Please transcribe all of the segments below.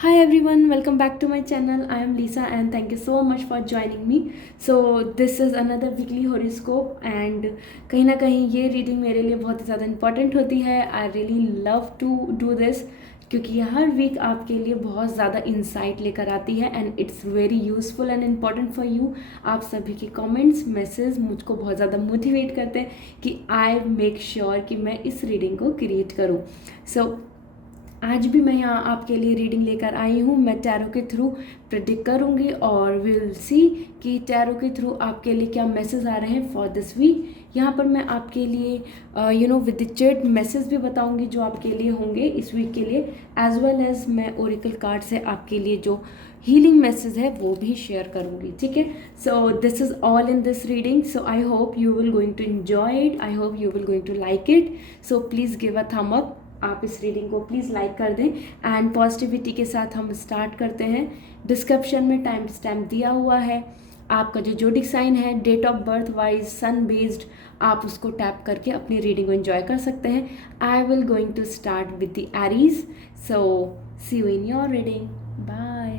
Hi everyone, welcome back to my channel. I am Lisa and thank you so much for joining me. So this is another weekly horoscope and कहीं ना कहीं ये reading मेरे लिए बहुत ही ज़्यादा important होती है. I really love to do this क्योंकि ये हर वीक आपके लिए बहुत ज़्यादा इंसाइट लेकर आती है and it's very useful and important for you. आप सभी के कमेंट्स मैसेज मुझको बहुत ज़्यादा मोटिवेट करते हैं कि आई मेक श्योर कि मैं इस रीडिंग को क्रिएट करूँ. सो आज भी मैं यहाँ आपके लिए रीडिंग लेकर आई हूँ. मैं टैरो के थ्रू प्रिडिक्ट करूँगी और विल सी कि टैरो के थ्रू आपके लिए क्या मैसेज आ रहे हैं फॉर दिस वीक. यहाँ पर मैं आपके लिए विद द चैट मैसेज भी बताऊँगी जो आपके लिए होंगे इस वीक के लिए, एज वेल एज मैं ओरेकल कार्ड से आपके लिए जो हीलिंग मैसेज है वो भी शेयर करूँगी. ठीक है, so this is all in this reading. So I hope you will going to enjoy it. I hope you will going to like it. So please give a thumb up. आप इस reading को please like कर दें and positivity के साथ हम start करते हैं. डिस्क्रिप्शन में टाइम स्टैम्प दिया हुआ है. आपका जो जोडिक साइन है date of birth wise sun based, आप उसको टैप करके अपनी रीडिंग को एंजॉय कर सकते हैं. I will going to start with the Aries. So see you in your reading. Bye.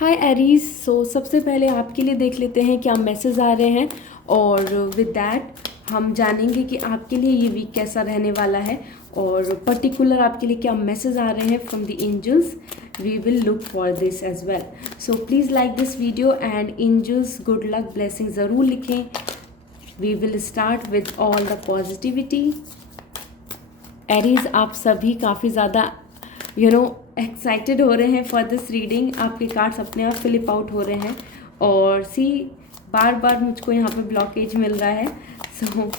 Hi Aries. So सबसे पहले आपके लिए देख लेते हैं क्या मैसेज आ रहे हैं और विद दैट हम जानेंगे कि आपके लिए ये वीक कैसा रहने वाला है और पर्टिकुलर आपके लिए क्या मैसेज आ रहे हैं from the angels. We will look for this as well. So please like this video and angels good luck blessing ज़रूर लिखें. We will start with all the positivity. Aries, आप सभी काफ़ी ज़्यादा एक्साइटेड हो रहे हैं फॉर दिस रीडिंग. आपके कार्ड्स अपने आप फिलिप आउट हो रहे हैं और सी बार बार मुझको यहाँ पे ब्लॉकेज मिल रहा है. सो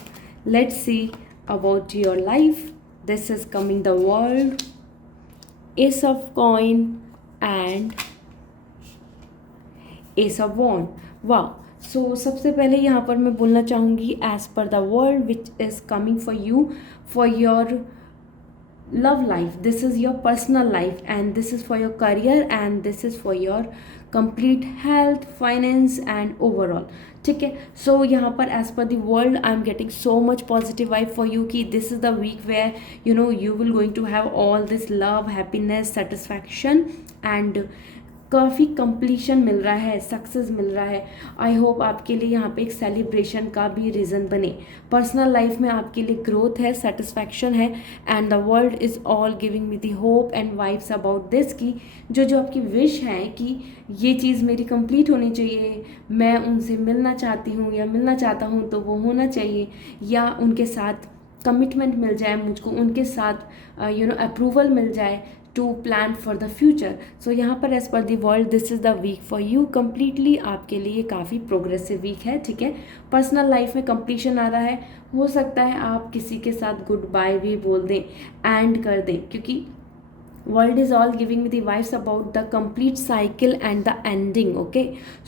let's see about your life. This is coming the world, ace of coin and ace of wand. वाह. सो सबसे पहले यहाँ पर मैं बोलना चाहूँगी as per the world which is coming for you for your love life. This is your personal life and this is for your career and this is for your complete health, finance and overall. ठीक है, so यहाँ पर as per the world I am getting so much positive vibe for you कि this is the week where you will going to have all this love, happiness, satisfaction and काफ़ी completion मिल रहा है, success मिल रहा है. I hope आपके लिए यहाँ पे एक सेलिब्रेशन का भी रीज़न बने. पर्सनल लाइफ में आपके लिए ग्रोथ है, सेटिस्फैक्शन है and the world is all giving me the hope and vibes about this कि जो आपकी विश है कि ये चीज़ मेरी कंप्लीट होनी चाहिए, मैं उनसे मिलना चाहती हूँ या मिलना चाहता हूँ तो वो होना चाहिए, या उनके साथ कमिटमेंट मिल जाए मुझको, उनके साथ अप्रूवल मिल जाए to plan for the future. So यहाँ पर as per the world this is the week for you. Completely आपके लिए काफ़ी प्रोग्रेसिव वीक है. ठीक है, पर्सनल लाइफ में कंप्लीशन आ रहा है. हो सकता है आप किसी के साथ गुड बाय भी बोल दें, एंड कर दें, क्योंकि world is all giving me the vibes about the complete cycle and the ending. Okay,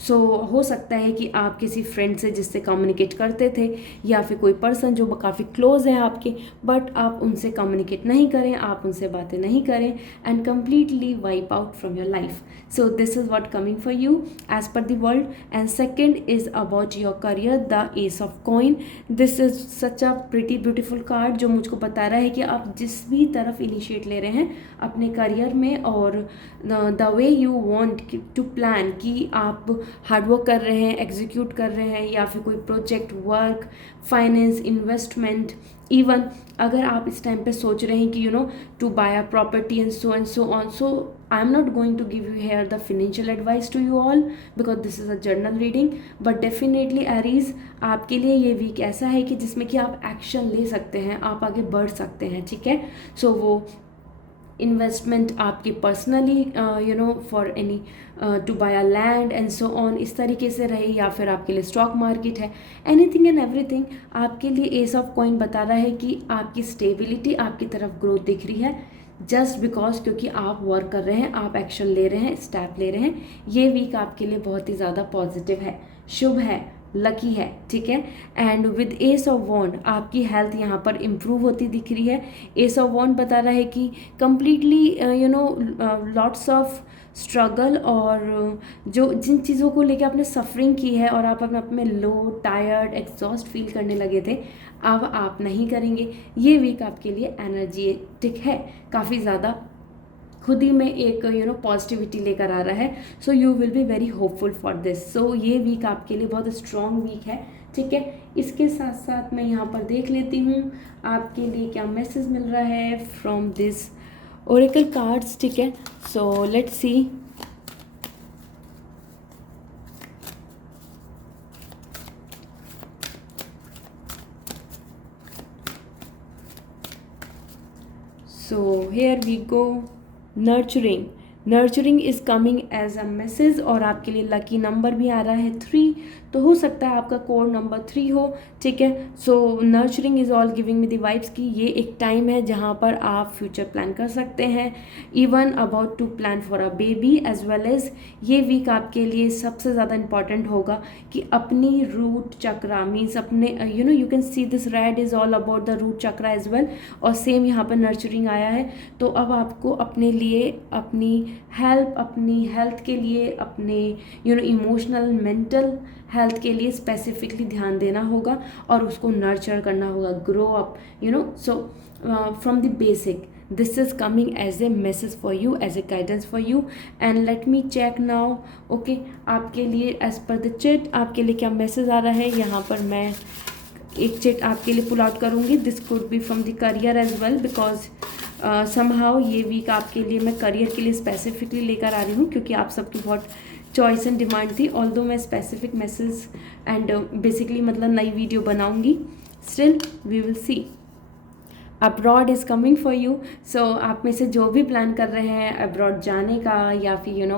so हो सकता है कि आप किसी फ्रेंड से जिससे कम्युनिकेट करते थे या फिर कोई पर्सन जो काफ़ी क्लोज है आपके, बट आप उनसे कम्युनिकेट नहीं करें, आप उनसे बातें नहीं करें and completely wipe out from your life. So this is what coming for you as per the world. And second is about your career, the ace of coin. This is such a pretty beautiful card जो मुझको बता रहा है कि आप जिस भी तरफ इनिशिएट ले रहे हैं अपने करियर में और the way you want to plan कि आप हार्डवर्क कर रहे हैं, एग्जीक्यूट कर रहे हैं, या फिर कोई project, work, finance, investment, even अगर आप इस टाइम पे सोच रहे हैं कि to buy a property and so on. So I am not going to give you here the financial advice to you all because this is a journal reading. But definitely Aries, आपके लिए ये week ऐसा है कि जिसमें कि आप action ले सकते हैं, आप आगे बढ़ सकते हैं. ठीक है, सो वो इन्वेस्टमेंट आपकी personally for any to buy a land and so on इस तरीके से रहे, या फिर आपके लिए स्टॉक मार्केट है, एनीथिंग एंड एवरीथिंग. आपके लिए एस ऑफ कॉइन बता रहा है कि आपकी स्टेबिलिटी, आपकी तरफ ग्रोथ दिख रही है जस्ट बिकॉज क्योंकि आप वर्क कर रहे हैं, आप एक्शन ले रहे हैं, स्टेप ले रहे हैं. ये वीक आपके लिए बहुत ही ज़्यादा पॉजिटिव है, शुभ है, लकी है. ठीक है, एंड विद एस ऑफ वॉन्ड आपकी हेल्थ यहाँ पर इम्प्रूव होती दिख रही है. एस ऑफ वॉन्ड बता रहा है कि कम्प्लीटली लॉट्स ऑफ स्ट्रगल और जो जिन चीज़ों को लेकर आपने सफरिंग की है और आप अपने लो, टायर्ड, एग्जॉस्ट फील करने लगे थे, अब आप नहीं करेंगे. ये वीक आपके लिए एनर्जेटिक है, काफ़ी ज़्यादा खुद ही में एक पॉजिटिविटी लेकर आ रहा है. So you will be very hopeful for this. So ये वीक आपके लिए बहुत स्ट्रॉन्ग वीक है. ठीक है, इसके साथ साथ मैं यहाँ पर देख लेती हूँ आपके लिए क्या मैसेज मिल रहा है फ्रॉम दिस ओरेकल कार्ड्स. ठीक है, सो let's C. So here we go. Nurturing. Nurturing is coming as a message और आपके लिए लकी नंबर भी आ रहा है 3. तो हो सकता है आपका कोड नंबर 3 हो. ठीक है, so nurturing is all giving me the vibes की ये एक टाइम है जहाँ पर आप फ्यूचर प्लान कर सकते हैं. Even about to plan for a baby as well as ये वीक आपके लिए सबसे ज़्यादा इंपॉर्टेंट होगा कि अपनी रूट चक्रा मीन्स अपने you can see this red is all about the root chakra as well. और सेम यहाँ पर नर्चरिंग आया है. तो अब आपको अपने लिए अपनी अपनी हेल्थ के लिए अपने इमोशनल मेंटल हेल्थ के लिए स्पेसिफिकली ध्यान देना होगा और उसको नर्चर करना होगा. Grow up so from the basic. This is coming as a message for you, as a guidance for you. And let me check now. Okay, आपके लिए एज पर द चैट आपके लिए क्या मैसेज आ रहा है. यहाँ पर मैं एक चैट आपके लिए पुल आउट करूँगी. This could be from the career as well because somehow ये वीक आपके लिए मैं करियर के लिए स्पेसिफिकली लेकर आ रही हूँ क्योंकि आप सबकी बहुत चॉइस एंड डिमांड थी. ऑल्दो मैं स्पेसिफिक मैसेज एंड बेसिकली मतलब नई वीडियो बनाऊँगी. Still we will see. Abroad is coming for you. So आप में से जो भी प्लान कर रहे हैं अब्रॉड जाने का या फिर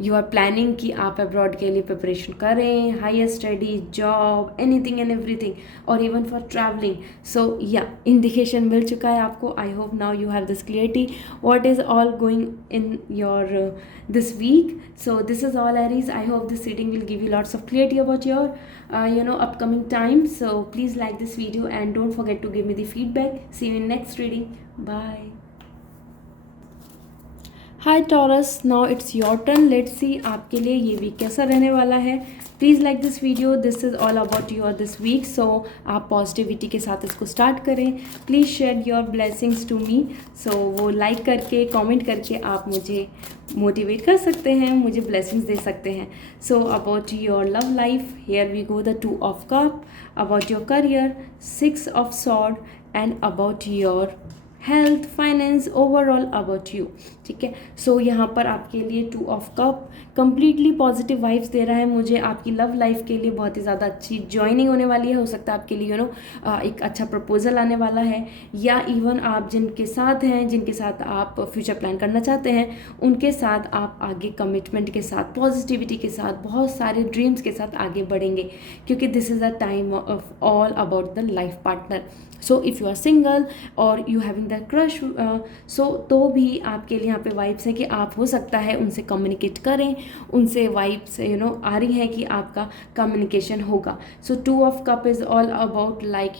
यू आर प्लानिंग कि आप अब्रॉड के लिए प्रिपरेशन करें, higher study, job, anything and everything और इवन फॉर ट्रैवलिंग. सो या इंडिकेशन मिल चुका है आपको. I hope now you have this clarity what is all going in your this week. So this is all Aries. I hope this reading will give you lots of clarity about your upcoming time. So please like this video and don't forget to give me the feedback. See you in next reading. Bye. Hi Taurus, now it's your turn. Let's see आपके लिए ये week कैसा रहने वाला है. Please like this video. This is all about your this week. So आप positivity के साथ इसको स्टार्ट करें. Please share your blessings to me. So वो लाइक करके कमेंट करके आप मुझे मोटिवेट कर सकते हैं, मुझे ब्लेसिंग्स दे सकते हैं. So about your love life here we go the 2 of cup. About your career 6 of sword and about your health, finance, overall about you. ठीक है, सो यहाँ पर आपके लिए 2 of cup completely positive vibes दे रहा है मुझे. आपकी लव लाइफ के लिए बहुत ही ज़्यादा अच्छी ज्वाइनिंग होने वाली है. हो सकता है आपके लिए एक अच्छा प्रपोजल आने वाला है या इवन आप जिनके साथ हैं, जिनके साथ आप फ्यूचर प्लान करना चाहते हैं, उनके साथ आप आगे कमिटमेंट के साथ, पॉजिटिविटी के साथ, बहुत सारे ड्रीम्स के साथ आगे बढ़ेंगे क्योंकि this is a time of all about the life partner. So if you are single और you having the crush so तो भी आपके लिए यहाँ पे वाइब्स है कि आप हो सकता है उनसे कम्युनिकेट करें. उनसे वाइब्स आ रही हैं कि आपका कम्युनिकेशन होगा. सो 2 of cup is all about like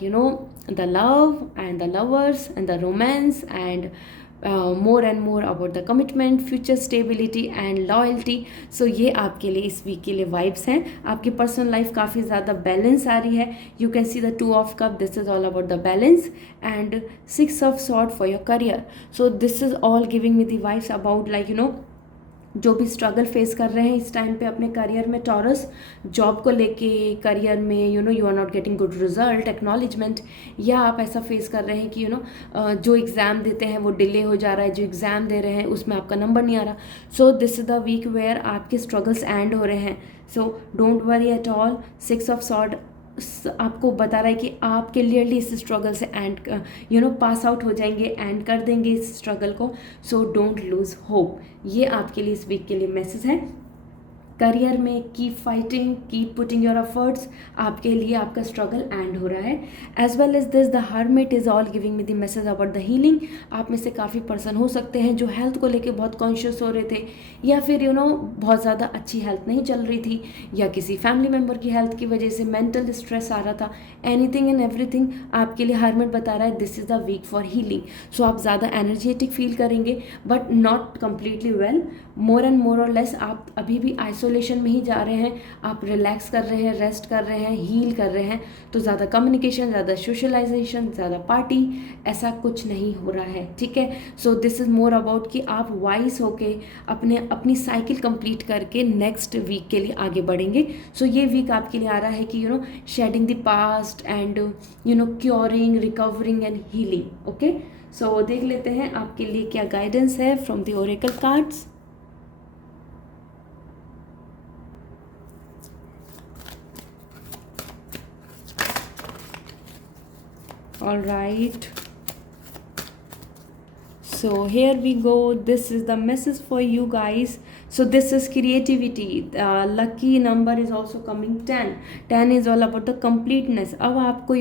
the love and the lovers and the romance and more and more about the commitment, future stability and loyalty. So ये आपके लिए इस वीक के लिए वाइब्स हैं. आपकी पर्सनल लाइफ काफ़ी ज़्यादा बैलेंस आ रही है. You can see the 2 of cup. This is all about the balance and 6 of sword for your career. So this is all giving me the vibes about like जो भी struggle face कर रहे हैं इस time पे अपने career में taurus, job को लेके, करियर में you are not getting good result, acknowledgement, या आप ऐसा फेस कर रहे हैं कि जो एग्ज़ाम देते हैं वो डिले हो जा रहा है, जो एग्ज़ाम दे रहे हैं उसमें आपका नंबर नहीं आ रहा. So this is the week where आपके स्ट्रगल्स एंड हो रहे हैं. So don't worry at all. 6 of sword आपको बता रहा है कि आप क्लियरली इस स्ट्रगल से एंड पास आउट हो जाएंगे, एंड कर देंगे इस स्ट्रगल को. So don't lose hope. ये आपके लिए इस वीक के लिए मैसेज है. करियर में keep fighting, keep putting your efforts. आपके लिए आपका स्ट्रगल एंड हो रहा है. As well as this the hermit is all giving me the message about the healing. आप में से काफ़ी पर्सन हो सकते हैं जो हेल्थ को लेके बहुत कॉन्शियस हो रहे थे या फिर बहुत ज़्यादा अच्छी हेल्थ नहीं चल रही थी या किसी फैमिली मेम्बर की हेल्थ की वजह से मेंटल स्ट्रेस आ रहा था. एनीथिंग एंड एवरीथिंग आपके लिए हर्मिट बता रहा है this is the week for healing. So आप ज़्यादा एनर्जेटिक फील करेंगे but not completely well. More and more और लेस आप अभी भी आइसोलेट आइसोलेशन में ही जा रहे हैं, आप रिलैक्स कर रहे हैं, रेस्ट कर रहे हैं, हील कर रहे हैं, तो ज़्यादा कम्युनिकेशन, ज़्यादा सोशलाइजेशन, ज़्यादा पार्टी, ऐसा कुछ नहीं हो रहा है, ठीक है। So this is more about कि आप वाइज होके अपनी साइकिल कंप्लीट करके नेक्स्ट वीक के लिए आगे बढ़ेंगे। सो ये वीक आपके लिए आ रहा है कि shedding the past and curing, recovering and healing. Okay, so देख लेते हैं आपके लिए क्या गाइडेंस है from the oracle cards. All right, so here we go. This is the message for you guys. So this is creativity. Lucky number is also coming 10. 10 is all about the completeness. अब आपको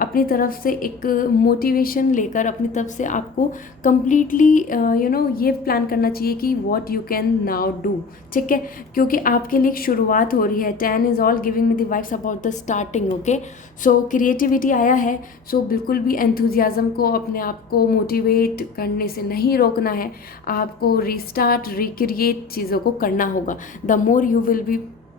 अपनी तरफ से एक motivation लेकर अपनी तरफ से आपको completely ये प्लान करना चाहिए कि what you can now do, ठीक है, क्योंकि आपके लिए एक शुरुआत हो रही है। 10 is all giving me the vibes about the starting. Okay, so creativity आया है, सो बिल्कुल भी एंथुजियाज़म को, अपने आप को मोटिवेट करने से नहीं रोकना है, आपको रीस्टार्ट, रिक्रिएट चीज़ों को करना होगा। The more you will B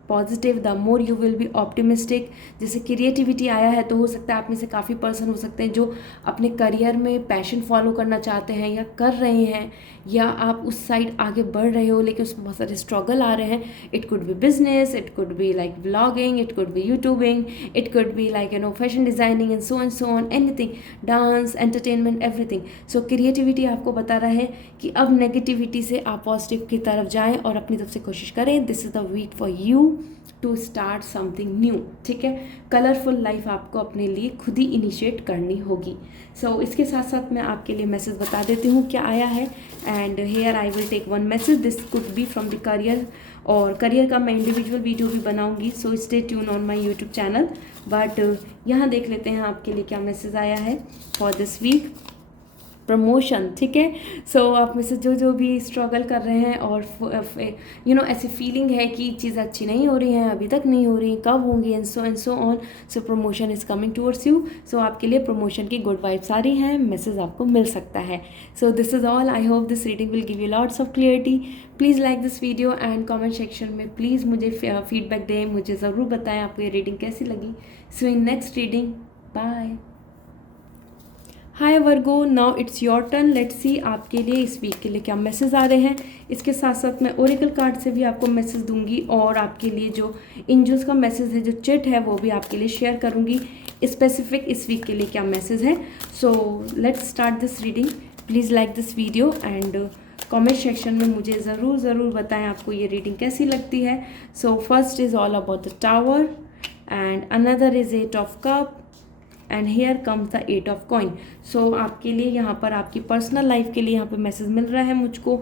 positive, the more you will be optimistic. जैसे क्रिएटिविटी आया है तो हो सकता है आप में से काफ़ी पर्सन हो सकते हैं जो अपने करियर में पैशन फॉलो करना चाहते हैं या कर रहे हैं, या आप उस साइड आगे बढ़ रहे हो लेकिन उसमें बहुत सारे स्ट्रगल आ रहे हैं। It could B business, it could be like vlogging, it could B YouTubing, it could be like fashion designing and so on, anything, dance, entertainment, everything. So creativity आपको बता रहा है कि अब नेगेटिविटी से आप पॉजिटिव की तरफ जाएं और अपनी तरफ से कोशिश करें। This is the week for you to start something new, ठीक है। कलरफुल लाइफ आपको अपने लिए खुद ही इनिशिएट करनी होगी। सो इसके साथ साथ मैं आपके लिए मैसेज बता देती हूँ क्या आया है। And here I will take one message, this could be from the career, और करियर का मैं इंडिविजुअल वीडियो भी बनाऊंगी, so stay tune on my YouTube channel. But यहाँ देख लेते हैं आपके लिए क्या मैसेज आया है फॉर दिस वीक। प्रमोशन, ठीक है। सो आप में से जो भी स्ट्रगल कर रहे हैं और ऐसी फीलिंग है कि चीज़ें अच्छी नहीं हो रही हैं, अभी तक नहीं हो रही, कब होंगी, and so on, so promotion is coming towards you. So आपके लिए प्रमोशन की गुड वाइब्स आ रही हैं, मैसेज आपको मिल सकता है। So this is all, I hope this reading will give you lots of clarity. Please like this video and comment section में प्लीज़ मुझे फीडबैक दें, मुझे ज़रूर बताएं आपको ये रीडिंग कैसी लगी। So in next reading, bye. Hi Virgo, now it's your turn. Let's see आपके लिए इस वीक के लिए क्या मैसेज आ रहे हैं। इसके साथ साथ मैं ओरेकल कार्ड से भी आपको मैसेज दूंगी और आपके लिए जो एंजल्स का मैसेज है, जो चिट है, वो भी आपके लिए शेयर करूंगी स्पेसिफिक इस वीक के लिए क्या मैसेज है। सो let's start this reading. Please like this video and comment section में मुझे ज़रूर बताएं आपको ये रीडिंग कैसी लगती है। So first is all about the tower and another is 8 of cup and here comes the 8 of coin. So आपके लिए यहाँ पर आपकी पर्सनल लाइफ के लिए यहाँ पे मैसेज मिल रहा है मुझको,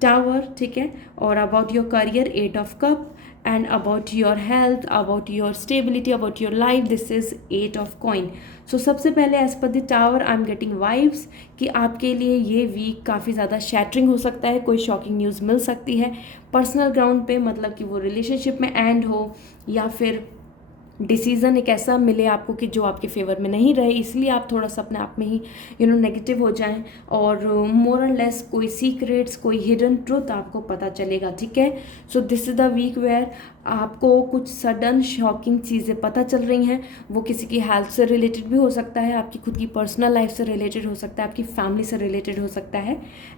टावर, ठीक है, और about your career 8 of cup, and about your health, about your stability, about your life, this is 8 of coin. So सबसे पहले as per the tower I am getting vibes कि आपके लिए ये वीक काफ़ी ज़्यादा शैटरिंग हो सकता है, कोई शॉकिंग न्यूज़ मिल सकती है पर्सनल ग्राउंड पे, मतलब कि वो रिलेशनशिप में एंड हो या फिर डिसीज़न एक ऐसा मिले आपको कि जो आपके फेवर में नहीं रहे, इसलिए आप थोड़ा सा अपने आप में ही नेगेटिव हो जाएं, और मोर और लेस कोई सीक्रेट्स, कोई हिडन ट्रुथ आपको पता चलेगा, ठीक है। So this is the week where आपको कुछ सडन शॉकिंग चीज़ें पता चल रही हैं। वो किसी की हेल्थ से रिलेटेड भी हो सकता है, आपकी खुद की पर्सनल लाइफ से रिलेटेड हो सकता है, आपकी फैमिली से रिलेटेड हो सकता है,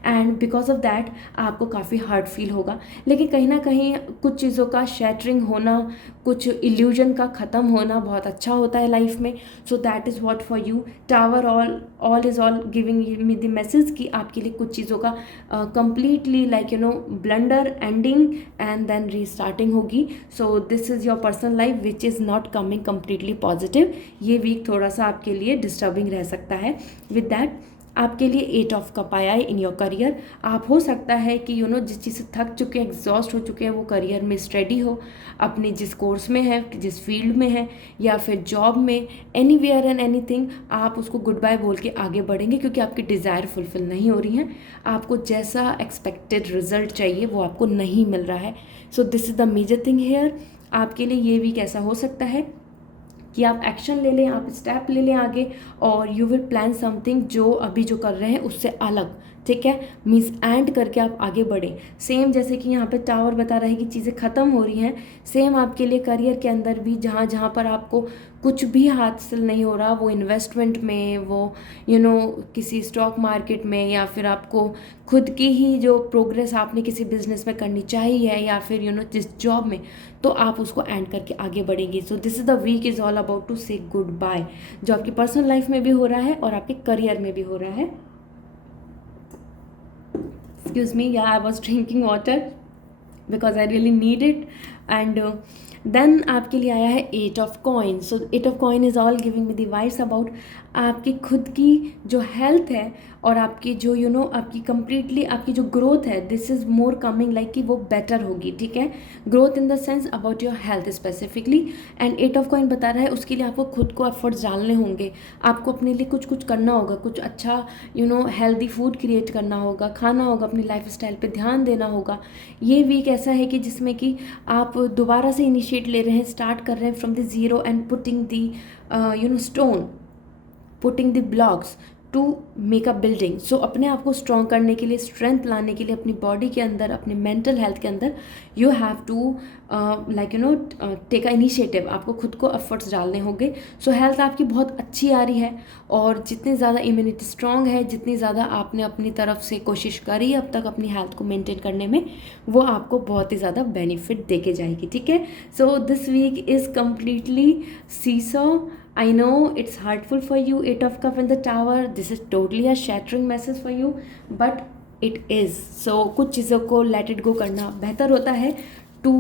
एंड बिकॉज ऑफ दैट आपको काफ़ी हर्ट फील होगा। लेकिन कहीं ना कहीं कुछ चीज़ों का शैटरिंग होना, कुछ इल्यूजन का ख़त्म होना बहुत अच्छा होता है लाइफ में। So that is what for you. Tower all is all giving me the message कि आपके लिए कुछ चीज़ों का completely like blunder ending and then restarting होगी। So this is your personal life which is not coming completely positive. ये week थोड़ा सा आपके लिए डिस्टर्बिंग रह सकता है। विद दैट आपके लिए 8 ऑफ कप आया है इन योर करियर। आप हो सकता है कि जिस चीज़ से थक चुके हैं, एग्जॉस्ट हो चुके हैं, वो करियर में स्टडी हो, अपनी जिस कोर्स में है, जिस फील्ड में है, या फिर जॉब में, एनीवेयर एंड एनीथिंग, आप उसको गुड बाय बोल के आगे बढ़ेंगे क्योंकि आपकी डिज़ायर फुलफिल नहीं हो रही हैं। आपको जैसा एक्सपेक्टेड रिजल्ट चाहिए वो आपको नहीं मिल रहा है। So this is the major thing here. आपके लिए ये वीक ऐसा हो सकता है कि आप एक्शन ले लें, आप स्टेप ले लें आगे, और यू विल प्लान समथिंग जो अभी जो कर रहे हैं उससे अलग, ठीक है, मीन्स एंड करके आप आगे बढ़ें। सेम जैसे कि यहाँ पे टावर बता रहा है कि चीज़ें ख़त्म हो रही हैं, सेम आपके लिए करियर के अंदर भी जहाँ जहाँ पर आपको कुछ भी हासिल नहीं हो रहा, वो इन्वेस्टमेंट में, वो किसी स्टॉक मार्केट में, या फिर आपको खुद की ही जो प्रोग्रेस आपने किसी बिजनेस में करनी चाहिए है, या फिर जिस जॉब में, तो आप उसको एंड करके आगे बढ़ेंगे। So this is the week is all about to say good bye, जो आपकी पर्सनल लाइफ में भी हो रहा है और आपके करियर में भी हो रहा है। Excuse me, yeah, I was drinking water because I really need it. And then आपके लिए आया है 8 of coin. So 8 of coin is all giving me the vibes about आपकी खुद की जो हेल्थ है और आपकी जो आपकी कंप्लीटली आपकी जो ग्रोथ है, this is more coming like कि वो बेटर होगी, ठीक है, growth in the sense about your health specifically. And 8 of coin बता रहा है उसके लिए आपको खुद को एफर्ट्स डालने होंगे, आपको अपने लिए कुछ कुछ करना होगा, कुछ अच्छा हेल्दी फूड क्रिएट करना होगा, खाना होगा, अपनी लाइफ स्टाइल पर ध्यान देना होगा। ये वीक ऐसा है कि जिसमें कि आप दोबारा से इनिशिएट ले रहे हैं, स्टार्ट कर रहे हैं from the zero and putting the stone, putting the blocks to make a building. So अपने आप को स्ट्रॉन्ग करने के लिए, स्ट्रेंथ लाने के लिए अपनी बॉडी के अंदर, अपने मेंटल हेल्थ के अंदर, you have to take a initiative, आपको खुद को एफर्ट्स डालने होंगे। सो हेल्थ आपकी बहुत अच्छी आ रही है, और जितनी ज़्यादा इम्यूनिटी स्ट्रॉन्ग है, जितनी ज़्यादा आपने अपनी तरफ से कोशिश करी अब तक अपनी हेल्थ को मेंटेन करने में, वो आपको बहुत ही ज़्यादा बेनिफिट दे के जाएगी, ठीक है। So this week is completely seesaw. I know it's hurtful for you, 8 of cup in the tower. This is totally a shattering message for you, but it is. So कुछ चीज़ों को let it go करना बेहतर होता है to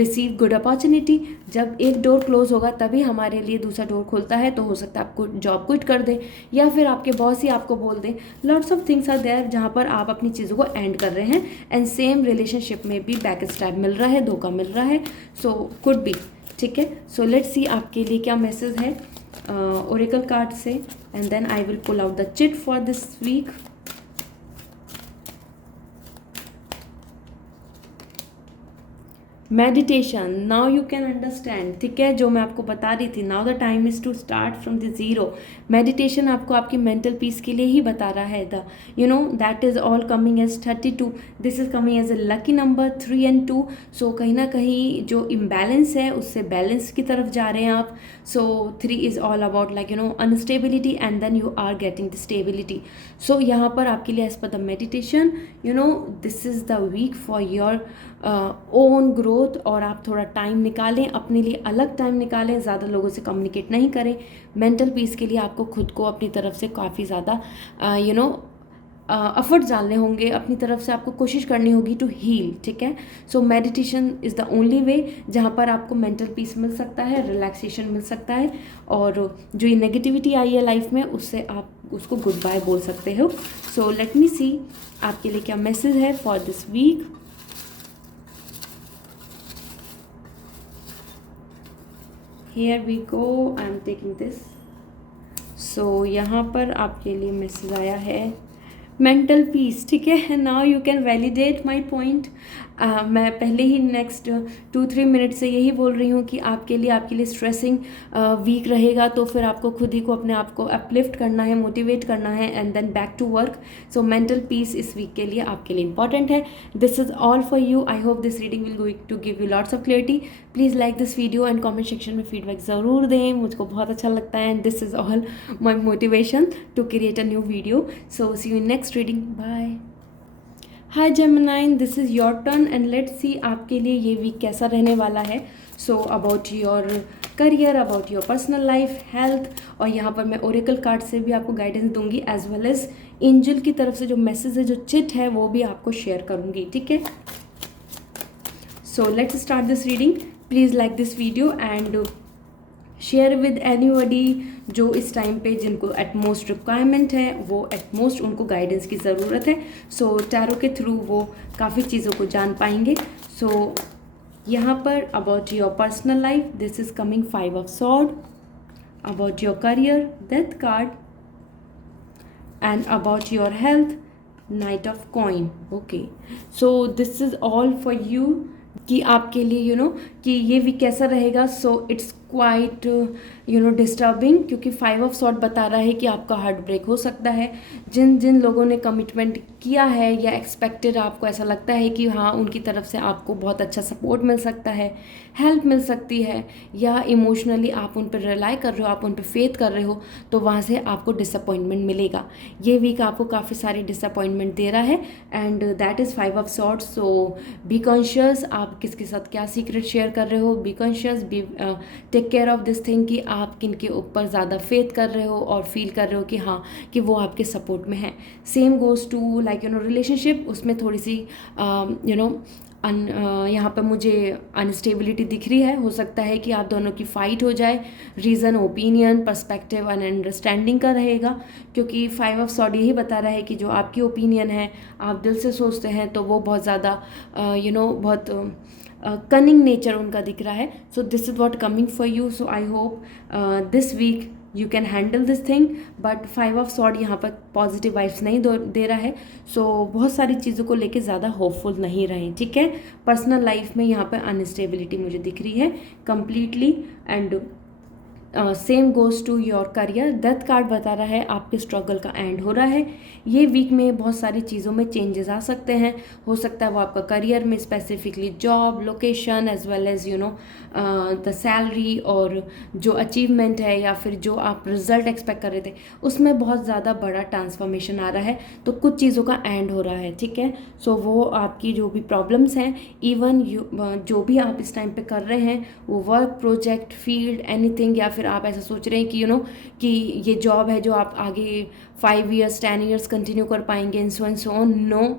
receive good opportunity. जब एक door close होगा तभी हमारे लिए दूसरा डोर खुलता है। तो हो सकता है आपको जॉब क्विट कर दें, या फिर आपके बॉस ही आपको बोल दें। Lots of things are there जहाँ पर आप अपनी चीज़ों को एंड कर रहे हैं। एंड सेम रिलेशनशिप में भी बैक स्टैब मिल रहा है, धोखा मिल रहा है। सो कुड बी, ठीक है। सो लेट्स सी आपके लिए क्या मैसेज है ओरेकल कार्ड से, and then I will pull out the chit for this week. Meditation, now you can understand, ठीक है, जो मैं आपको बता रही थी, now the time is to start from the zero. Meditation आपको आपकी मेंटल पीस के लिए ही बता रहा है। The that is all coming as 32, this is coming as a lucky number 3 and 2। So कहीं ना कहीं जो इम्बैलेंस है उससे बैलेंस की तरफ जा रहे हैं आप। So 3 is all about like unstability, and then you are getting the stability. So यहाँ पर आपके लिए as per the meditation, this is the week for your own growth. और आप थोड़ा टाइम निकालें अपने लिए, अलग टाइम निकालें, ज़्यादा लोगों से कम्युनिकेट नहीं करें। मेंटल पीस के लिए आपको खुद को अपनी तरफ से काफ़ी ज़्यादा एफर्ट्स डालने होंगे, अपनी तरफ से आपको कोशिश करनी होगी टू हील, ठीक है। So meditation is the only way जहाँ पर आपको मेंटल पीस मिल सकता है, रिलैक्सेशन मिल सकता है, और जो ये नेगेटिविटी आई है लाइफ में उससे आप उसको गुड बाय बोल सकते हो। सो लेट मी सी आपके लिए क्या मैसेज है for this week. Here we go, I am taking this. So यहाँ पर आपके लिए मैसेज आया है मेंटल पीस, ठीक है। Now you can validate my point. मैं पहले ही नेक्स्ट 2-3 मिनट से यही बोल रही हूँ कि आपके लिए स्ट्रेसिंग वीक रहेगा, तो फिर आपको खुद ही को अपने आप को अपलिफ्ट करना है, मोटिवेट करना है, and then back to work. So mental peace इस वीक के लिए आपके लिए इंपॉर्टेंट है। This is all for you. I hope this reading will going to give you lots of clarity. Please like this video and comment section में feedback ज़रूर दें, मुझको बहुत अच्छा लगता है। And this is all my motivation to create a new video. So see you next reading, bye. Hi Geminian, this is your turn and let's see आपके लिए ये वीक कैसा रहने वाला है। So about your career, about your personal life, health, और यहाँ पर मैं ओरेकल कार्ड से भी आपको गाइडेंस दूंगी, एज वेल एज एंजल की तरफ से जो मैसेज है, जो चिट है, वो भी आपको शेयर करूँगी, ठीक है। सो let's start this reading. Please like this video and share with anybody जो इस टाइम पे जिनको एटमोस्ट रिक्वायरमेंट है, वो एटमोस्ट उनको गाइडेंस की ज़रूरत है। सो टैरो के थ्रू वो काफ़ी चीज़ों को जान पाएंगे। सो यहाँ पर about your personal life, this is coming 5 of Swords, about your career, death card, and about your health, Knight of Coin। Okay, so this is all for you कि आपके लिए कि ये वीक कैसा रहेगा। सो इट्स क्वाइट डिस्टर्बिंग, क्योंकि 5 of sword बता रहा है कि आपका हार्ट ब्रेक हो सकता है। जिन जिन लोगों ने कमिटमेंट किया है या एक्सपेक्टेड, आपको ऐसा लगता है कि हाँ उनकी तरफ से आपको बहुत अच्छा सपोर्ट मिल सकता है, हेल्प मिल सकती है, या इमोशनली आप उन पर रिलाई कर रहे हो, आप उन पर फेथ कर रहे हो, तो वहाँ से आपको डिसअपॉइंटमेंट मिलेगा। ये वीक आपको काफ़ी सारी डिसअपॉइंटमेंट दे रहा है, and that is 5 of swords. So be conscious, आप किसके साथ क्या सीक्रेट शेयर कर रहे हो, be conscious, be take care of this thing कि आप किन के ऊपर ज़्यादा फेथ कर रहे हो और फील कर रहे हो कि हाँ कि वो आपके सपोर्ट में है। Same goes to like relationship, उसमें थोड़ी सी यहाँ पर मुझे अनस्टेबिलिटी दिख रही है। हो सकता है कि आप दोनों की फाइट हो जाए, reason, opinion, perspective and understanding का रहेगा, क्योंकि 5 ऑफ सॉर्ड यही बता रहा है कि जो आपकी ओपिनियन है, आप दिल से सोचते हैं, तो वो बहुत ज़्यादा बहुत कनिंग नेचर उनका दिख रहा है। So this is what coming for you. So I hope this week you can handle this thing, but 5 of sword यहाँ पर पॉजिटिव वाइब्स नहीं दे रहा है। सो बहुत सारी चीज़ों को लेके ज़्यादा होपफुल नहीं रहें, ठीक है। पर्सनल लाइफ में यहाँ पर अनस्टेबिलिटी मुझे दिख रही है completely, and same goes to your career. Death card बता रहा है आपके स्ट्रगल का एंड हो रहा है। ये वीक में बहुत सारी चीज़ों में चेंजेस आ सकते हैं। हो सकता है वो आपका करियर में specifically job, location, as well as the salary, और जो अचीवमेंट है या फिर जो आप रिजल्ट एक्सपेक्ट कर रहे थे, उसमें बहुत ज़्यादा बड़ा ट्रांसफॉर्मेशन आ रहा है। तो कुछ चीज़ों का एंड हो रहा है, ठीक है। सो वो आपकी जो भी प्रॉब्लम्स हैं, इवन जो भी आप इस टाइम पे कर रहे हैं, वो वर्क, प्रोजेक्ट, फील्ड, एनीथिंग, या फिर आप ऐसा सोच रहे हैं कि कि ये जॉब है जो आप आगे 5 ईयर्स 10 ईयर्स कंटिन्यू कर पाएंगे, in so and so on, no.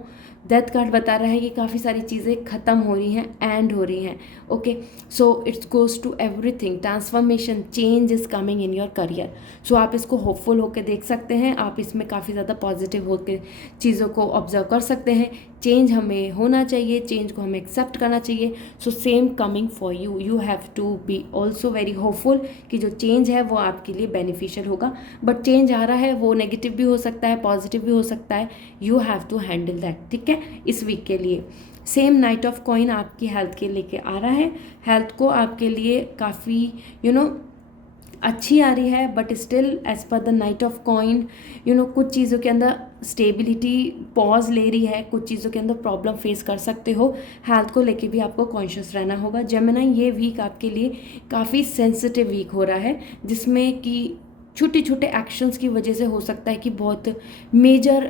Death card बता रहा है कि काफ़ी सारी चीज़ें ख़त्म हो रही हैं, एंड हो रही हैं, okay. So it's goes to everything, transformation, change is coming in your career. So आप इसको होपफुल होकर देख सकते हैं, आप इसमें काफ़ी ज़्यादा पॉजिटिव होकर चीज़ों को ऑब्जर्व कर सकते हैं। चेंज हमें होना चाहिए, चेंज को हमें एक्सेप्ट करना चाहिए। So same coming for you, you have to be also very hopeful कि जो चेंज है वो आपके लिए बेनिफिशियल होगा। बट चेंज आ रहा है, वो नेगेटिव भी हो सकता है, पॉजिटिव भी हो सकता है, you have to handle that, ठीक है, इस वीक के लिए। सेम नाइट ऑफ कॉइन आपकी हेल्थ के लेके आ रहा है। हेल्थ को आपके लिए काफ़ी अच्छी आ रही है, but still as per the knight of coin कुछ चीज़ों के अंदर स्टेबिलिटी पॉज ले रही है, कुछ चीज़ों के अंदर प्रॉब्लम फेस कर सकते हो। हेल्थ को लेके भी आपको कॉन्शियस रहना होगा। जेमिनी, ये वीक आपके लिए काफ़ी सेंसिटिव वीक हो रहा है, जिसमें कि छोटे छोटे एक्शंस की वजह से हो सकता है कि बहुत मेजर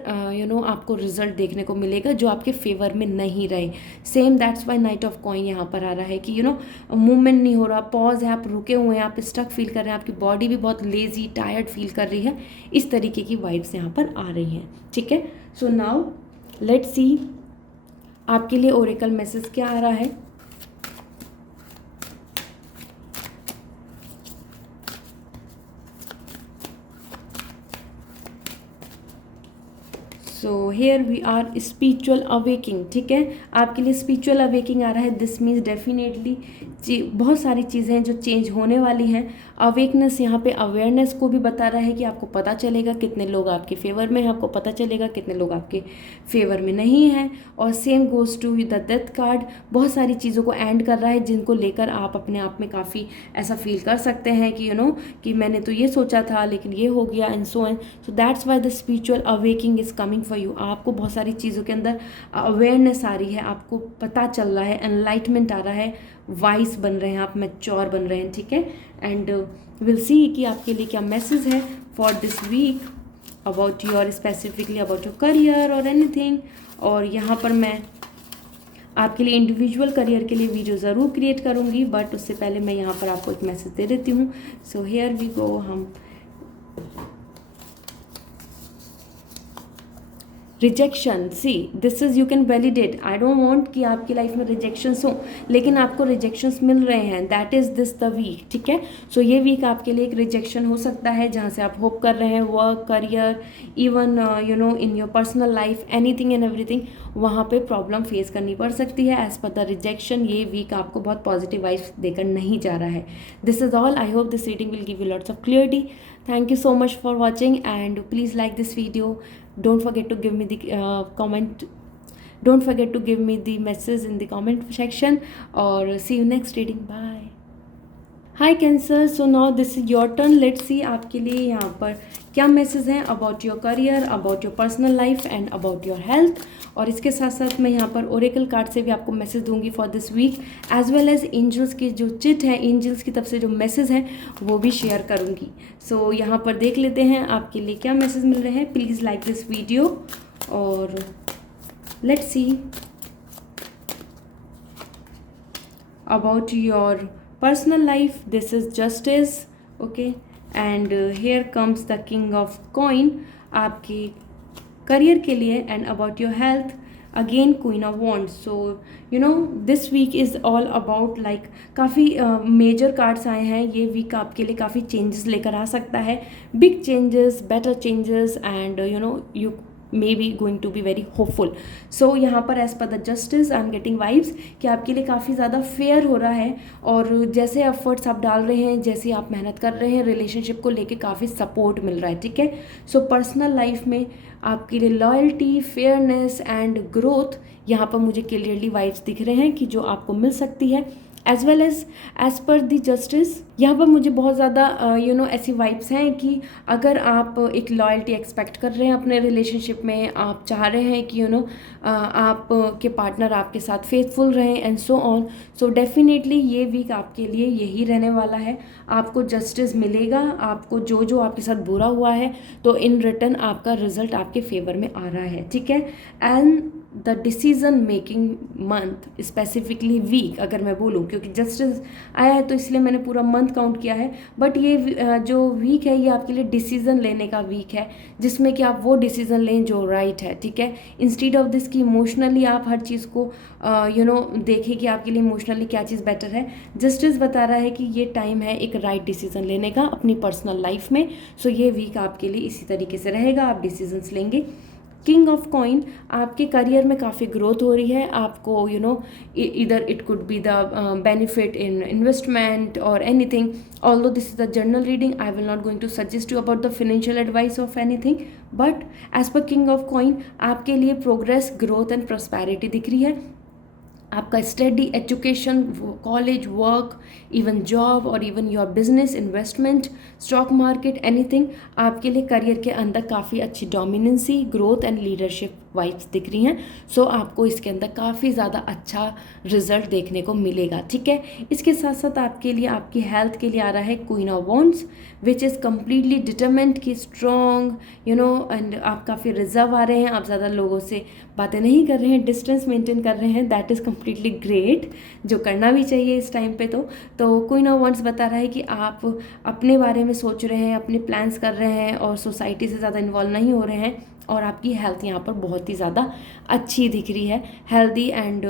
आपको रिजल्ट देखने को मिलेगा जो आपके फेवर में नहीं रहे। Same that's why night of coin यहाँ पर आ रहा है कि मूवमेंट नहीं हो रहा, पॉज है, आप रुके हुए हैं, आप स्टक फील कर रहे हैं, आपकी बॉडी भी बहुत लेजी, टायर्ड फील कर रही है। इस तरीके की वाइब्स यहाँ पर आ रही हैं, ठीक है। सो नाउ लेट्स सी आपके लिए ओरेकल मैसेज क्या आ रहा है। So here we are spiritual awakening, ठीक है। आपके लिए स्पिरिचुअल अवेकिंग आ रहा है। दिस मीन्स डेफिनेटली बहुत सारी चीज़ें हैं जो चेंज होने वाली हैं। अवेकनेस यहाँ पे अवेयरनेस को भी बता रहा है कि आपको पता चलेगा कितने लोग आपके फेवर में हैं, आपको पता चलेगा कितने लोग आपके फेवर में नहीं हैं। और same goes to the death card, बहुत सारी चीज़ों को एंड कर रहा है जिनको लेकर आप अपने आप में काफ़ी ऐसा फील कर सकते हैं कि कि मैंने तो ये सोचा था लेकिन ये हो गया, and so that's why the spiritual awaking is coming for you. आपको बहुत सारी चीज़ों के अंदर अवेयरनेस आ रही है, आपको पता चल रहा है, एनलाइटमेंट आ रहा है, वाइस बन रहे हैं आप, मैच्योर बन रहे हैं, ठीक है। एंड विल सी कि आपके लिए क्या मैसेज है for this week about your, specifically about your career और एनीथिंग। और यहाँ पर मैं आपके लिए इंडिविजुअल करियर के लिए वीडियो ज़रूर क्रिएट करूँगी, बट उससे पहले मैं यहाँ पर आपको एक मैसेज दे देती हूँ। So here we go. हम rejection, see this is, you can validate, I don't want कि आपकी लाइफ में रिजेक्शंस हो, लेकिन आपको रिजेक्शंस मिल रहे हैं, that is this the week, ठीक है। सो ये वीक आपके लिए एक रिजेक्शन हो सकता है जहाँ से आप होप कर रहे हैं, work, career, even in your personal life, anything and everything, वहाँ पे प्रॉब्लम फेस करनी पड़ सकती है एज पर द रिजेक्शन। ये वीक आपको बहुत पॉजिटिव वाइब्स देकर नहीं जा रहा है। This is all, I hope this reading will give you lots of clarity. Thank you so much for watching, and please like this video. Don't forget to give me the comment. Don't forget to give me the message in the comment section, or see you next reading. Bye. Hi cancer, so now this is your turn. Let's see आपके लिए यहाँ पर क्या message हैं about your career, about your personal life and about your health. और इसके साथ साथ मैं यहाँ पर ओरेकल कार्ड से भी आपको मैसेज दूंगी for this week, as well as angels की जो चिट है, एंजल्स की तरफ से जो मैसेज है वो भी शेयर करूँगी। सो यहाँ पर देख लेते हैं आपके लिए क्या मैसेज मिल रहे हैं। प्लीज़ लाइक दिस वीडियो और let's C about your personal life. This is justice, okay, and here comes the king of coin आपके करियर के लिए, and about your health again queen of wands. So you know this week is all about like काफ़ी major cards आए हैं। ये week आपके लिए काफ़ी चेंजेस लेकर आ सकता है, big changes, better changes, and you know you may be going to be very hopeful. So यहाँ पर as per the justice I am getting vibes कि आपके लिए काफ़ी ज़्यादा फेयर हो रहा है, और जैसे एफर्ट्स आप डाल रहे हैं, जैसे आप मेहनत कर रहे हैं, रिलेशनशिप को लेके काफ़ी सपोर्ट मिल रहा है, ठीक है। सो पर्सनल लाइफ में आपके लिए लॉयल्टी, फेयरनेस एंड ग्रोथ यहाँ पर मुझे क्लियरली वाइब्स दिख रहे हैं कि जो आपको मिल सकती है, एज वेल एज पर दी जस्टिस। यहाँ पर मुझे बहुत ज़्यादा ऐसी वाइब्स हैं कि अगर आप एक लॉयल्टी एक्सपेक्ट कर रहे हैं अपने रिलेशनशिप में, आप चाह रहे हैं कि आप के पार्टनर आपके साथ फेथफुल रहें and so on, so definitely ये वीक आपके लिए यही रहने वाला है। आपको जस्टिस मिलेगा, आपको जो जो आपके साथ बुरा हुआ है तो इन रिटर्न आपका रिजल्ट आपके फेवर में आ रहा है, ठीक है। And the decision making month specifically week अगर मैं बोलूँ, क्योंकि जस्टिस आया है तो इसलिए मैंने पूरा मंथ काउंट किया है, बट ये जो वीक है ये आपके लिए डिसीजन लेने का वीक है, जिसमें कि आप वो डिसीजन लें जो राइट है, ठीक है। इंस्टीड ऑफ दिस कि इमोशनली आप हर चीज़ को देखें कि आपके लिए इमोशनली क्या चीज़ बेटर है। जस्टिस बता रहा है कि ये टाइम है एक राइट डिसीजन लेने का अपनी पर्सनल लाइफ में। सो ये वीक आपके लिए इसी तरीके से रहेगा, आप डिसीजंस लेंगे। किंग ऑफ कॉइन आपके करियर में काफ़ी ग्रोथ हो रही है। आपको इधर it could be the benefit in investment और anything. Although this is the general reading, I will not going to suggest you about the financial advice of anything, but as per king of coin आपके लिए progress, growth and prosperity दिख रही है। आपका study, education, college, work, even job और even your business, investment, stock market, anything, आपके लिए career के अंदर काफ़ी अच्छी dominancy, growth and leadership vibes दिख रही हैं। सो आपको इसके अंदर काफ़ी ज़्यादा अच्छा रिजल्ट देखने को मिलेगा, ठीक है। इसके साथ साथ आपके लिए आपकी हेल्थ के लिए आ रहा है queen of wands, which is completely determent की स्ट्रॉन्ग, एंड आप काफ़ी रिजर्व आ रहे हैं, आप ज़्यादा लोगों से बातें नहीं कर रहे हैं, डिस्टेंस मेंटेन कर रहे हैं, दैट इज़ कम्प्लीटली ग्रेट, जो करना भी चाहिए इस टाइम पे। तो क्वीन ऑफ वॉन्ड्स बता रहा है कि आप अपने बारे में सोच रहे हैं, अपने प्लान्स कर रहे हैं और सोसाइटी से ज़्यादा इन्वॉल्व नहीं हो रहे हैं, और आपकी हेल्थ यहाँ पर बहुत ही ज़्यादा अच्छी दिख रही है, healthy and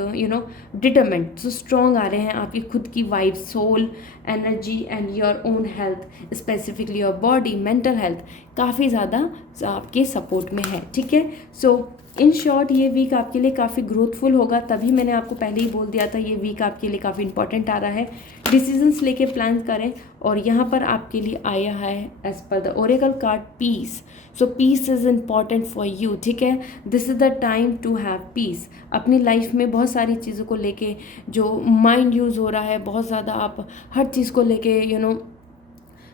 determent, so strong आ रहे हैं आपकी खुद की vibe, soul, energy and your own health, specifically your body, mental health काफ़ी ज़्यादा आपके सपोर्ट में है, ठीक है। सो इन शॉर्ट ये वीक आपके लिए काफ़ी ग्रोथफुल होगा, तभी मैंने आपको पहले ही बोल दिया था ये वीक आपके लिए काफ़ी इंपॉर्टेंट आ रहा है। डिसीजंस लेके प्लान करें, और यहाँ पर आपके लिए आया है as per the oracle card peace. So peace is important for you, ठीक है। This is the time to have peace. अपनी लाइफ में बहुत सारी चीज़ों को लेके जो माइंड यूज़ हो रहा है, बहुत ज़्यादा आप हर चीज़ को लेके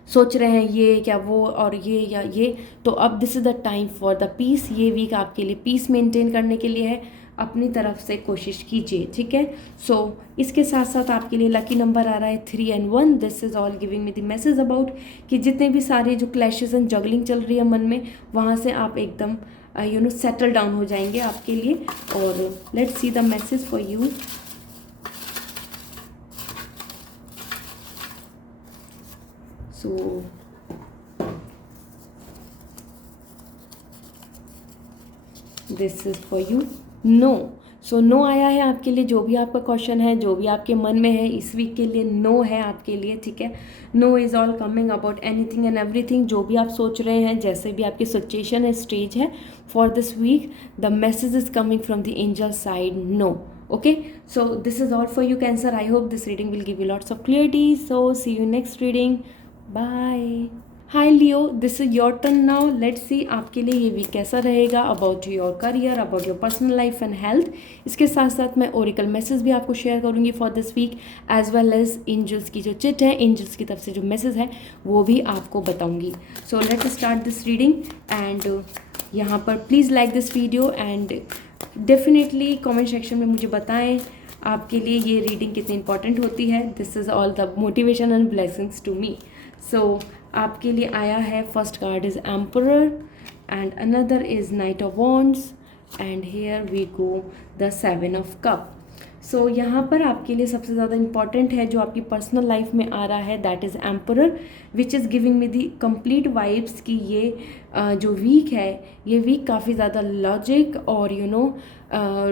सोच रहे हैं ये क्या वो और ये या ये, तो अब this is the time for the peace. ये वीक आपके लिए पीस मेंटेन करने के लिए है, अपनी तरफ से कोशिश कीजिए, ठीक है। सो इसके साथ साथ आपके लिए लकी नंबर आ रहा है 3 and 1। This is all giving me the message about कि जितने भी सारे जो क्लैशेस एंड जगलिंग चल रही है मन में, वहाँ से आप एकदम सेटल डाउन हो जाएंगे आपके लिए। और let's see the message for you. So this is for you, no. So no आया है आपके लिए, जो भी आपका क्वेश्चन है, जो भी आपके मन में है, इस वीक के लिए नो है आपके लिए, ठीक है। No is all coming about anything and everything, जो भी आप सोच रहे हैं, जैसे भी आपकी सिचुएशन है, स्टेज है for this week, the message is coming from the angel side, no. Okay, so this is all for you Cancer. I hope this reading will give you lots of clarity. So see you next reading. Bye. Hi Leo, this is your turn now. Let's see आपके लिए ये week कैसा रहेगा about your career, about your personal life and health. इसके साथ साथ मैं Oracle message भी आपको शेयर करूंगी for this week, as well as angels की जो चिट है, एंजल्स की तरफ से जो मैसेज है वो भी आपको बताऊंगी। सो let's start this reading and यहाँ पर please like this video and definitely comment section में मुझे बताएं आपके लिए ये रीडिंग कितनी इंपॉर्टेंट होती है। This is all the motivation and blessings to me. So आपके लिए आया है, first card is emperor and another is knight of wands and here we go the 7 of cup. So यहाँ पर आपके लिए सबसे ज़्यादा इंपॉर्टेंट है जो आपकी पर्सनल लाइफ में आ रहा है, that is emperor, which is giving me the complete vibes कि ये जो वीक है ये वीक काफ़ी ज़्यादा लॉजिक और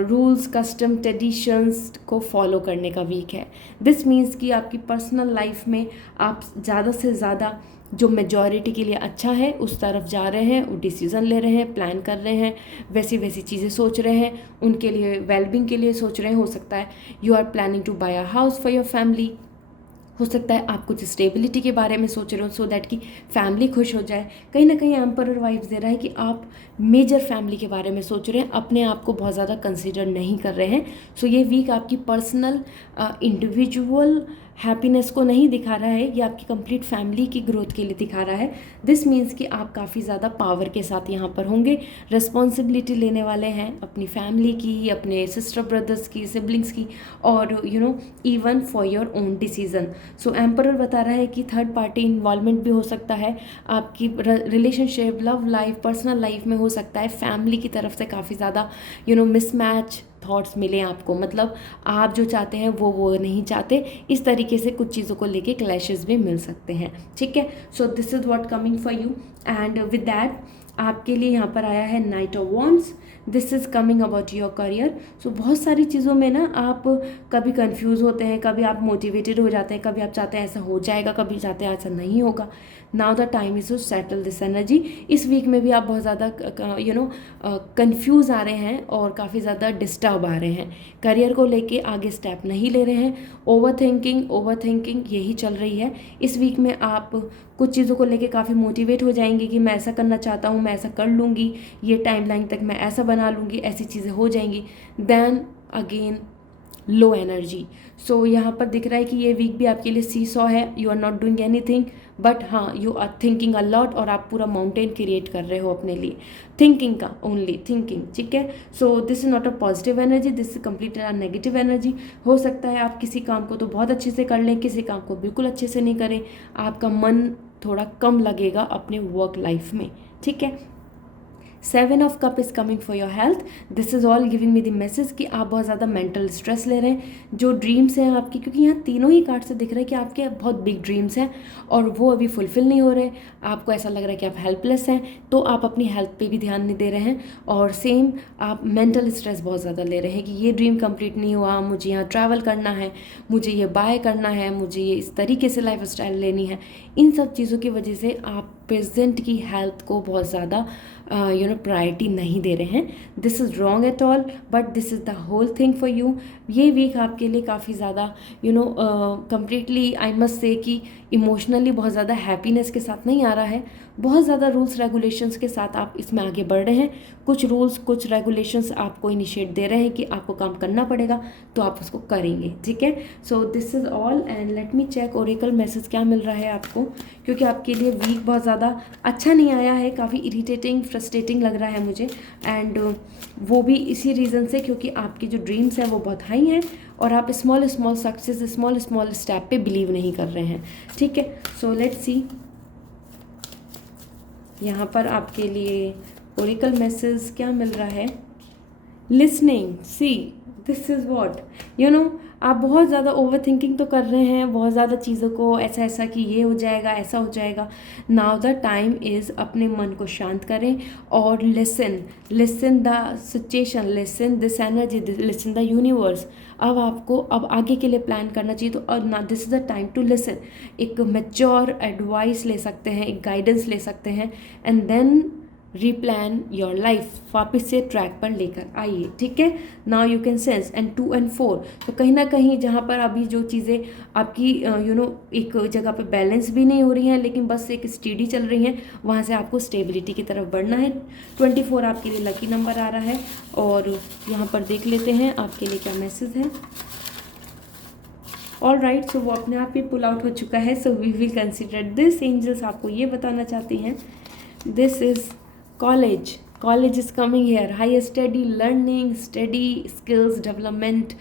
रूल्स, कस्टम, ट्रेडिशंस को फॉलो करने का वीक है। दिस मीन्स कि आपकी पर्सनल लाइफ में आप ज़्यादा से ज़्यादा जो मेजॉरिटी के लिए अच्छा है उस तरफ जा रहे हैं, वो डिसीज़न ले रहे हैं, प्लान कर रहे हैं, वैसी वैसी चीज़ें सोच रहे हैं, उनके लिए वेलबींग के लिए सोच रहे हैं। हो सकता है you are planning to buy a house for your family, हो सकता है आप कुछ स्टेबिलिटी के बारे में सोच रहे हो सो दैट कि फैमिली खुश हो जाए। कहीं ना कहीं एम्परर वाइब्स दे रहा है कि आप मेजर फैमिली के बारे में सोच रहे हैं, अपने आप को बहुत ज़्यादा कंसीडर नहीं कर रहे हैं। सो ये वीक आपकी पर्सनल इंडिविजुअल हैप्पीनेस को नहीं दिखा रहा है, ये आपकी कंप्लीट फैमिली की ग्रोथ के लिए दिखा रहा है। दिस मीन्स कि आप काफ़ी ज़्यादा पावर के साथ यहाँ पर होंगे, रिस्पॉन्सिबिलिटी लेने वाले हैं अपनी फैमिली की, अपने सिस्टर ब्रदर्स की, सिबलिंग्स की, और even for your own decision. So emperor बता रहा है कि थर्ड पार्टी इन्वॉल्वमेंट भी हो सकता है आपकी relationship, love life, personal life में हो सकता है फैमिली की तरफ से काफ़ी ज़्यादा मिसमैच थॉट्स मिले आपको, मतलब आप जो चाहते हैं वो नहीं चाहते, इस तरीके से कुछ चीज़ों को लेके क्लैशेस भी मिल सकते हैं। ठीक है, so this is what coming for you and with that आपके लिए यहाँ पर आया है knight of wands. This is coming about your career. So बहुत सारी चीज़ों में ना आप कभी कंफ्यूज होते हैं, कभी आप मोटिवेटेड हो जाते हैं, कभी आप चाहते हैं ऐसा हो जाएगा, कभी चाहते हैं ऐसा नहीं होगा। Now the time is to settle this energy. इस वीक में भी आप बहुत ज़्यादा कंफ्यूज आ रहे हैं और काफ़ी ज़्यादा डिस्टर्ब आ रहे हैं, करियर को लेके आगे स्टेप नहीं ले रहे हैं, ओवर थिंकिंग यही चल रही है। इस वीक में आप कुछ चीज़ों को लेके काफ़ी मोटिवेट हो जाएंगे कि मैं ऐसा करना चाहता हूँ, मैं ऐसा कर लूँगी, ये टाइमलाइन तक मैं ऐसा बना लूँगी, ऐसी चीज़ें हो जाएंगी। Then again low energy. So यहाँ पर दिख रहा है कि ये वीक भी आपके लिए सी सॉ है, you are not doing anything but हाँ you are thinking a lot, और आप पूरा माउंटेन क्रिएट कर रहे हो अपने लिए, थिंकिंग का, ओनली थिंकिंग। ठीक है, so this is not a positive energy, this is complete a negative energy. हो सकता है आप किसी काम को तो बहुत अच्छे से कर लें, किसी काम को बिल्कुल अच्छे से नहीं करें, आपका मन थोड़ा कम लगेगा अपने वर्क लाइफ में। ठीक है, 7 of cup is coming for your health. This is all giving me the message कि आप बहुत ज़्यादा मेंटल स्ट्रेस ले रहे हैं। जो ड्रीम्स हैं आपकी, क्योंकि यहाँ तीनों ही कार्ड से दिख रहा है कि आपके बहुत बिग ड्रीम्स हैं और वो अभी फुलफिल नहीं हो रहे, आपको ऐसा लग रहा है कि आप हेल्पलेस हैं, तो आप अपनी हेल्थ पे भी ध्यान नहीं दे रहे हैं, और सेम आप मेंटल स्ट्रेस बहुत ज़्यादा ले रहे हैं कि ये ड्रीम कंप्लीट नहीं हुआ, मुझे यहाँ ट्रैवल करना है, मुझे ये बाय करना है, मुझे ये इस तरीके से लाइफ स्टाइल लेनी है। इन सब चीज़ों की वजह से आप प्रेजेंट की हेल्थ को बहुत ज़्यादा प्रायोरिटी नहीं दे रहे हैं। This is wrong at all, but this is the whole thing for you. ये वीक आपके लिए काफ़ी ज़्यादा कम्प्लीटली आई मस्ट से कि इमोशनली बहुत ज़्यादा हैप्पीनेस के साथ नहीं आ रहा है, बहुत ज़्यादा रूल्स रेगुलेशंस के साथ आप इसमें आगे बढ़ रहे हैं। कुछ रूल्स, कुछ रेगुलेशंस आपको इनिशिएट दे रहे हैं कि आपको काम करना पड़ेगा, तो आप उसको करेंगे। ठीक है, so this is all and let me check oracle message क्या मिल रहा है आपको, क्योंकि आपके लिए वीक बहुत ज़्यादा अच्छा नहीं आया है, काफ़ी इरिटेटिंग, फ्रस्ट्रेटिंग लग रहा है मुझे, एंड वो भी इसी रीज़न से क्योंकि आपकी जो ड्रीम्स हैं वो बहुत हाई हैं और आप स्मॉल सक्सेस, स्मॉल स्टेप पे बिलीव नहीं कर रहे हैं। ठीक है, सो लेट्स सी यहाँ पर आपके लिए ओरेकल मैसेज क्या मिल रहा है। Listening, C this is what आप बहुत ज़्यादा ओवर थिंकिंग तो कर रहे हैं, बहुत ज़्यादा चीज़ों को ऐसा कि ये हो जाएगा, ऐसा हो जाएगा। नाउ द टाइम इज़ अपने मन को शांत करें और listen the situation, listen this energy, listen the universe. अब आपको अब आगे के लिए प्लान करना चाहिए, तो अब ना this is the time to listen. एक मैच्योर एडवाइस ले सकते हैं, एक गाइडेंस ले सकते हैं, and then replan your life, वापस से ट्रैक पर लेकर आइए, ठीक है। Now you can sense and 2 and 4, तो कहीं ना कहीं जहाँ पर अभी जो चीज़ें आपकी एक जगह पे बैलेंस भी नहीं हो रही हैं लेकिन बस एक स्टेडी चल रही हैं, वहाँ से आपको स्टेबिलिटी की तरफ बढ़ना है। 24 आपके लिए लकी नंबर आ रहा है। और यहाँ पर देख लेते हैं आपके लिए क्या मैसेज है। ऑल राइट, सो वो अपने आप ही पुल आउट हो चुका है। So we will consider this. Angels आपको ये बताना चाहती हैं, this is college, college is coming here, high study learning, study skills development,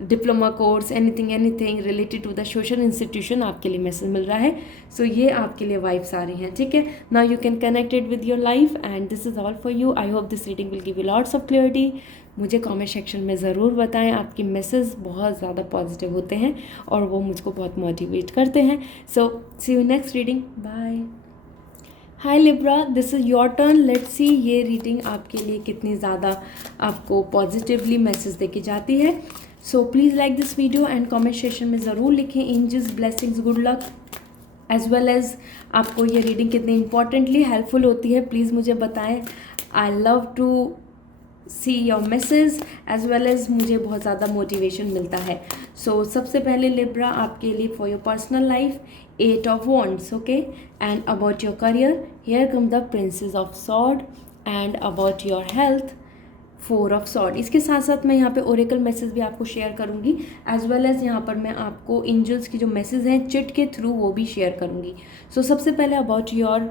diploma course, anything related to the social institution, आपके लिए मैसेज मिल रहा है। सो ये आपके लिए वाइब्स आ रही हैं, ठीक है। Now you can connected with your life and this is all for you. I hope this reading will give you lots of clarity. मुझे कमेंट सेक्शन में ज़रूर बताएं, आपके मैसेज बहुत ज़्यादा पॉजिटिव होते हैं और वो मुझको बहुत मोटिवेट करते हैं। So see you next reading, bye. Hi Libra, this is your turn. Let's see ये रीडिंग आपके लिए कितनी ज़्यादा आपको पॉजिटिवली मैसेज देके जाती है। So please like this video and comment section में ज़रूर लिखें angels blessings good luck as well as आपको ये रीडिंग कितनी इंपॉर्टेंटली हेल्पफुल होती है, प्लीज़ मुझे बताएं। I love to see your message as well as मुझे बहुत ज़्यादा मोटिवेशन मिलता है। सो सबसे पहले लिब्रा आपके लिए for your personal life 8 of Wands, okay, and about your career here come the Princess of Sword, and about your health 4 of Sword। इसके साथ साथ मैं यहाँ पे ओरेकल मैसेज भी आपको शेयर करूँगी एज वेल एज यहाँ पर मैं आपको एंजल्स की जो मैसेज हैं चिट के थ्रू वो भी शेयर करूँगी। सो सबसे पहले अबाउट योर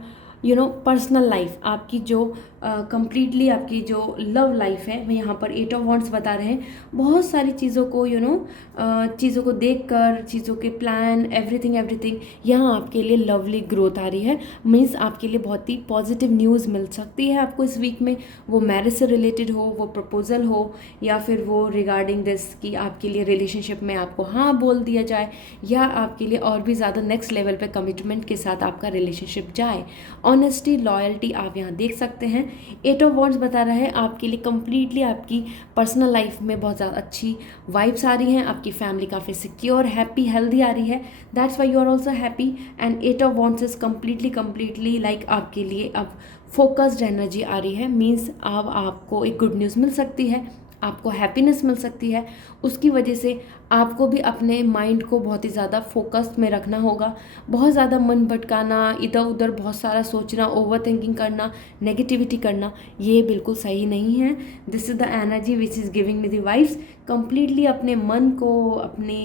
पर्सनल लाइफ, आपकी जो कंप्लीटली आपकी जो लव लाइफ है, मैं यहाँ पर 8 of Wands बता रहे हैं। बहुत सारी चीज़ों को चीज़ों को देखकर, चीज़ों के प्लान, एवरीथिंग यहाँ आपके लिए लवली ग्रोथ आ रही है। मीन्स आपके लिए बहुत ही पॉजिटिव न्यूज़ मिल सकती है आपको इस वीक में, वो मैरिज से रिलेटेड हो, वो प्रपोजल हो, या फिर वो रिगार्डिंग दिस कि आपके लिए रिलेशनशिप में आपको हाँ बोल दिया जाए, या आपके लिए और भी ज़्यादा नेक्स्ट लेवल पे कमिटमेंट के साथ आपका रिलेशनशिप जाए। ऑनेस्टी, लॉयल्टी आप यहाँ देख सकते हैं। 8 of Wands बता रहा है आपके लिए कंप्लीटली आपकी पर्सनल लाइफ में बहुत ज़्यादा अच्छी वाइब्स आ रही हैं, आपकी फैमिली काफ़ी सिक्योर, हैप्पी, हेल्दी आ रही है। That's why you are also happy. And 8 of Wands is completely like आपके लिए अब फोकस्ड एनर्जी आ रही है। मीन्स अब आपको एक गुड न्यूज़ मिल सकती है, आपको हैप्पीनेस मिल सकती है। उसकी वजह से आपको भी अपने माइंड को बहुत ही ज़्यादा फोकस में रखना होगा। बहुत ज़्यादा मन भटकाना, इधर उधर बहुत सारा सोचना, ओवर थिंकिंग करना, नेगेटिविटी करना, ये बिल्कुल सही नहीं है। This is the energy which is giving me the vibes. Completely अपने मन को, अपने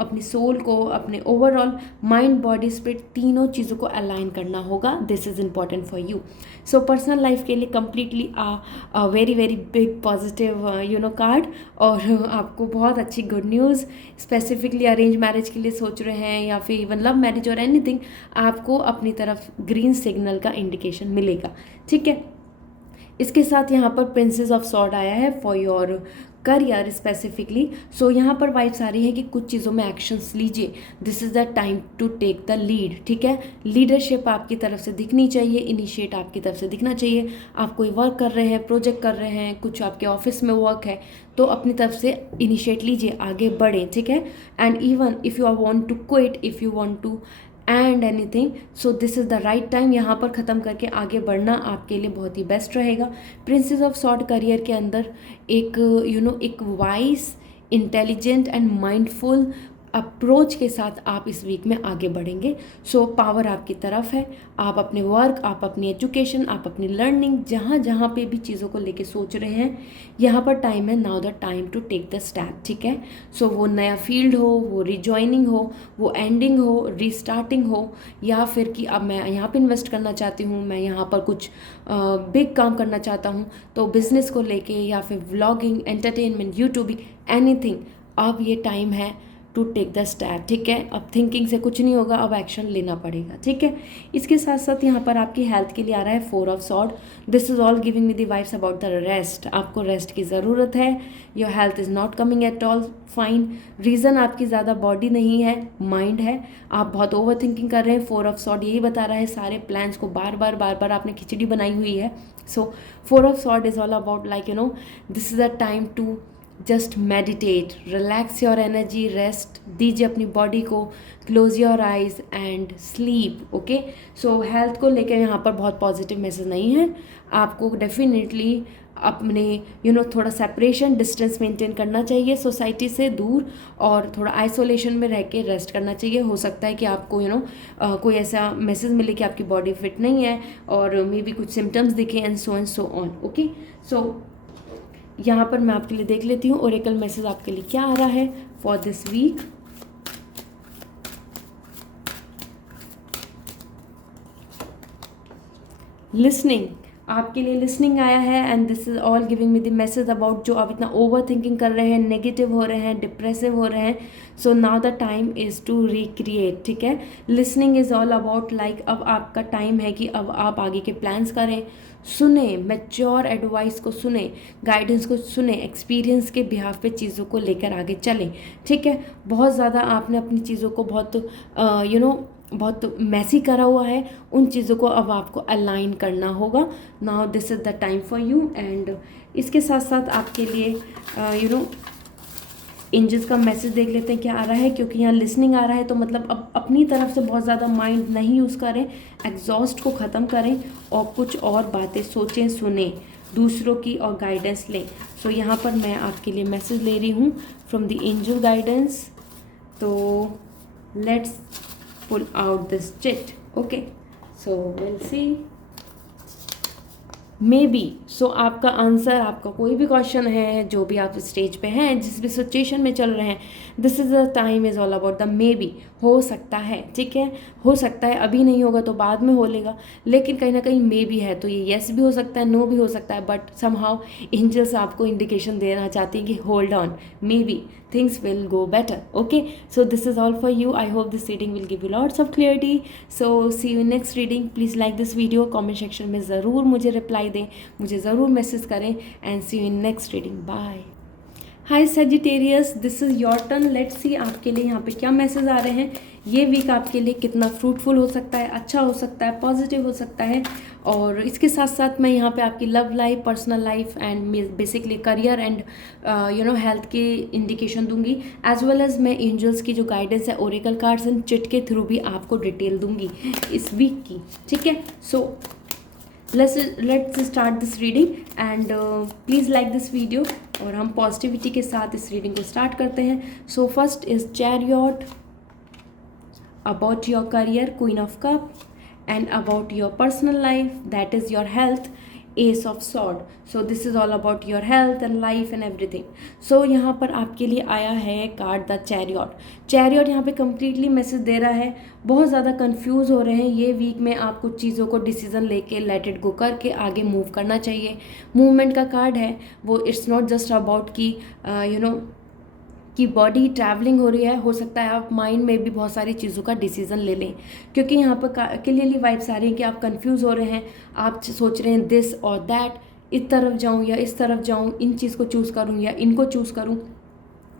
अपनी सोल को, अपने ओवरऑल माइंड, बॉडी, स्पिरिट, तीनों चीज़ों को अलाइन करना होगा। This is important for you. So personal life के लिए completely very big positive card, और आपको बहुत अच्छी good news, specifically arrange marriage के लिए सोच रहे हैं या फिर इवन लव मैरिज और एनीथिंग, आपको अपनी तरफ ग्रीन सिग्नल का इंडिकेशन मिलेगा, ठीक है। इसके साथ यहाँ पर प्रिंसेस ऑफ सॉर्ड आया है फॉर योर करियर स्पेसिफिकली। सो यहाँ पर वाइब्स आ रही है कि कुछ चीज़ों में एक्शंस लीजिए। This is the time to take the lead, ठीक है। लीडरशिप आपकी तरफ से दिखनी चाहिए, इनिशिएट आपकी तरफ से दिखना चाहिए। आप कोई वर्क कर रहे हैं, प्रोजेक्ट कर रहे हैं, कुछ आपके ऑफिस में वर्क है, तो अपनी तरफ से इनिशिएट लीजिए, आगे बढ़ें, ठीक है। And even if you are want to quit, if you want to end anything, so this is the right time. यहाँ पर ख़त्म करके आगे बढ़ना आपके लिए बहुत ही बेस्ट रहेगा। प्रिंसेस ऑफ सॉर्ड करियर के अंदर एक एक wise, intelligent and mindful approach के साथ आप इस वीक में आगे बढ़ेंगे। सो पावर आपकी तरफ है। आप अपने वर्क, आप अपनी एजुकेशन, आप अपनी लर्निंग, जहाँ जहाँ पे भी चीज़ों को लेके सोच रहे हैं, यहाँ पर टाइम है, now the time to take the step, ठीक है। सो वो नया फील्ड हो, वो रिजॉइनिंग हो, वो एंडिंग हो, रीस्टार्टिंग हो, या फिर कि अब मैं यहाँ पे इन्वेस्ट करना चाहती हूँ, मैं यहाँ पर कुछ बिग काम करना चाहता हूँ, तो बिजनेस को लेके, या फिर व्लॉगिंग, एंटरटेनमेंट, यूट्यूबिंग, एनीथिंग, अब ये टाइम है टू टेक द स्टेप, ठीक है। अब थिंकिंग से कुछ नहीं होगा, अब एक्शन लेना पड़ेगा, ठीक है। इसके साथ साथ यहाँ पर आपकी हेल्थ के लिए आ रहा है 4 of Sword। This is all giving me the vibes about the rest. आपको रेस्ट की ज़रूरत है। Your health is not coming at all fine. Reason आपकी ज़्यादा बॉडी नहीं है, माइंड है। आप बहुत ओवर थिंकिंग कर रहे हैं। 4 of Sword यही बता रहा है, सारे प्लान्स को बार बार आपने खिचड़ी बनाई हुई है। So 4 of Sword is all about like this is the time to just meditate, relax your energy, rest दीजिए अपनी बॉडी को, close your eyes and sleep. Okay, so health को लेकर यहाँ पर बहुत पॉजिटिव मैसेज नहीं है। आपको डेफिनेटली अपने थोड़ा सेपरेशन, डिस्टेंस मेंटेन करना चाहिए सोसाइटी से दूर, और थोड़ा आइसोलेशन में रह के रेस्ट करना चाहिए। हो सकता है कि आपको कोई ऐसा मैसेज मिले कि आपकी बॉडी फिट नहीं है और मे बी कुछ सिम्टम्स दिखे एंड सो ऑन। ओके, सो यहाँ पर मैं आपके लिए देख लेती हूँ ओरेकल मैसेज आपके लिए क्या आ रहा है फॉर दिस वीक। लिसनिंग, आपके लिए लिसनिंग आया है and this is all giving me the message about जो आप इतना ओवर थिंकिंग कर रहे हैं, नेगेटिव हो रहे हैं, डिप्रेसिव हो रहे हैं, so now the time is to recreate. ठीक है, listening is all about like अब आपका टाइम है कि अब आप आगे के प्लान्स करें, सुने, मैच्योर एडवाइस को सुने, गाइडेंस को सुने, एक्सपीरियंस के बिहाफ पे चीज़ों को लेकर आगे चलें। ठीक है, बहुत ज़्यादा आपने अपनी चीज़ों को बहुत मैसी करा हुआ है, उन चीज़ों को अब आपको अलाइन करना होगा। Now this is the time for you. And इसके साथ साथ आपके लिए एंजल्स का मैसेज देख लेते हैं क्या आ रहा है, क्योंकि यहाँ लिसनिंग आ रहा है तो मतलब अब अपनी तरफ से बहुत ज़्यादा माइंड नहीं यूज़ करें, एग्जॉस्ट को ख़त्म करें और कुछ और बातें सोचें, सुने, दूसरों की और गाइडेंस लें। सो यहाँ पर मैं आपके लिए मैसेज ले रही हूँ फ्रॉम द एंजल गाइडेंस। तो let's pull out this chit. Okay, so we'll see. Maybe so आपका आंसर, आपका कोई भी क्वेश्चन है, जो भी आप स्टेज पे हैं, जिस भी सिचुएशन में चल रहे हैं, this is the time is all about the may be. हो सकता है, ठीक है, हो सकता है अभी नहीं होगा तो बाद में हो लेगा, लेकिन कहीं ना कहीं मे बी है, तो ये येस भी हो सकता है, नो भी हो सकता है, बट समहाउ एंजल्स आपको इंडिकेशन देना चाहती हैं कि hold on, may be things will go better. Okay, so this is all for you. I hope this reading will give you lots of clarity. So see you in next reading. Please like this video, comment section में ज़रूर मुझे reply दें, मुझे ज़रूर message करें, and see you in next reading. Bye. Hi Sagittarius, this is your turn. Let's see आपके लिए यहाँ पे क्या मैसेज आ रहे हैं। ये वीक आपके लिए कितना फ्रूटफुल हो सकता है, अच्छा हो सकता है, पॉजिटिव हो सकता है, और इसके साथ साथ मैं यहाँ पे आपकी love life, personal life and basically career and health के इंडिकेशन दूंगी, एज वेल एज मैं एंजल्स की जो गाइडेंस है ओरेकल कार्ड्स एंड चिट के थ्रू भी आपको डिटेल दूंगी इस वीक की। ठीक है, सो let's start this reading and please like this video, और हम पॉजिटिविटी के साथ इस रीडिंग को स्टार्ट करते हैं। So first is chariot, about your career, queen of cup, and about your personal life, that is your health, ace of sword. So this is all about your health and life and everything. So यहाँ पर आपके लिए आया है card the chariot. Chariot यहाँ पे completely message दे रहा है, बहुत ज़्यादा कंफ्यूज हो रहे हैं ये वीक में, आप कुछ चीज़ों को डिसीजन लेके लेट इट गो करके आगे मूव करना चाहिए। मूवमेंट का कार्ड है वो, इट्स नॉट जस्ट अबाउट कि कि बॉडी ट्रैवलिंग हो रही है, हो सकता है आप माइंड में भी बहुत सारी चीज़ों का डिसीजन ले लें, क्योंकि यहाँ पर क्लियरली वाइब्स आ रही हैं कि आप कंफ्यूज हो रहे हैं, आप सोच रहे हैं दिस और दैट, इस तरफ जाऊँ या इस तरफ जाऊँ, इन चीज़ को चूज़ करूँ या इनको चूज़ करूँ।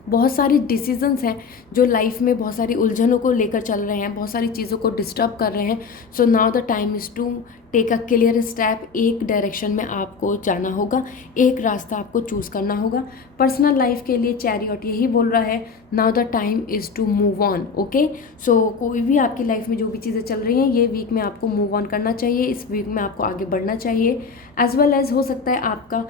बहुत सारी डिसीजंस हैं जो लाइफ में बहुत सारी उलझनों को लेकर चल रहे हैं, बहुत सारी चीज़ों को डिस्टर्ब कर रहे हैं। So now the time is to take a clear step. एक डायरेक्शन में आपको जाना होगा, एक रास्ता आपको चूज़ करना होगा। पर्सनल लाइफ के लिए चैरियट यही बोल रहा है, now the time is to move on. Okay, so कोई भी आपकी लाइफ में जो भी चीज़ें चल रही हैं, ये वीक में आपको मूव ऑन करना चाहिए, इस वीक में आपको आगे बढ़ना चाहिए। एज वेल एज हो सकता है आपका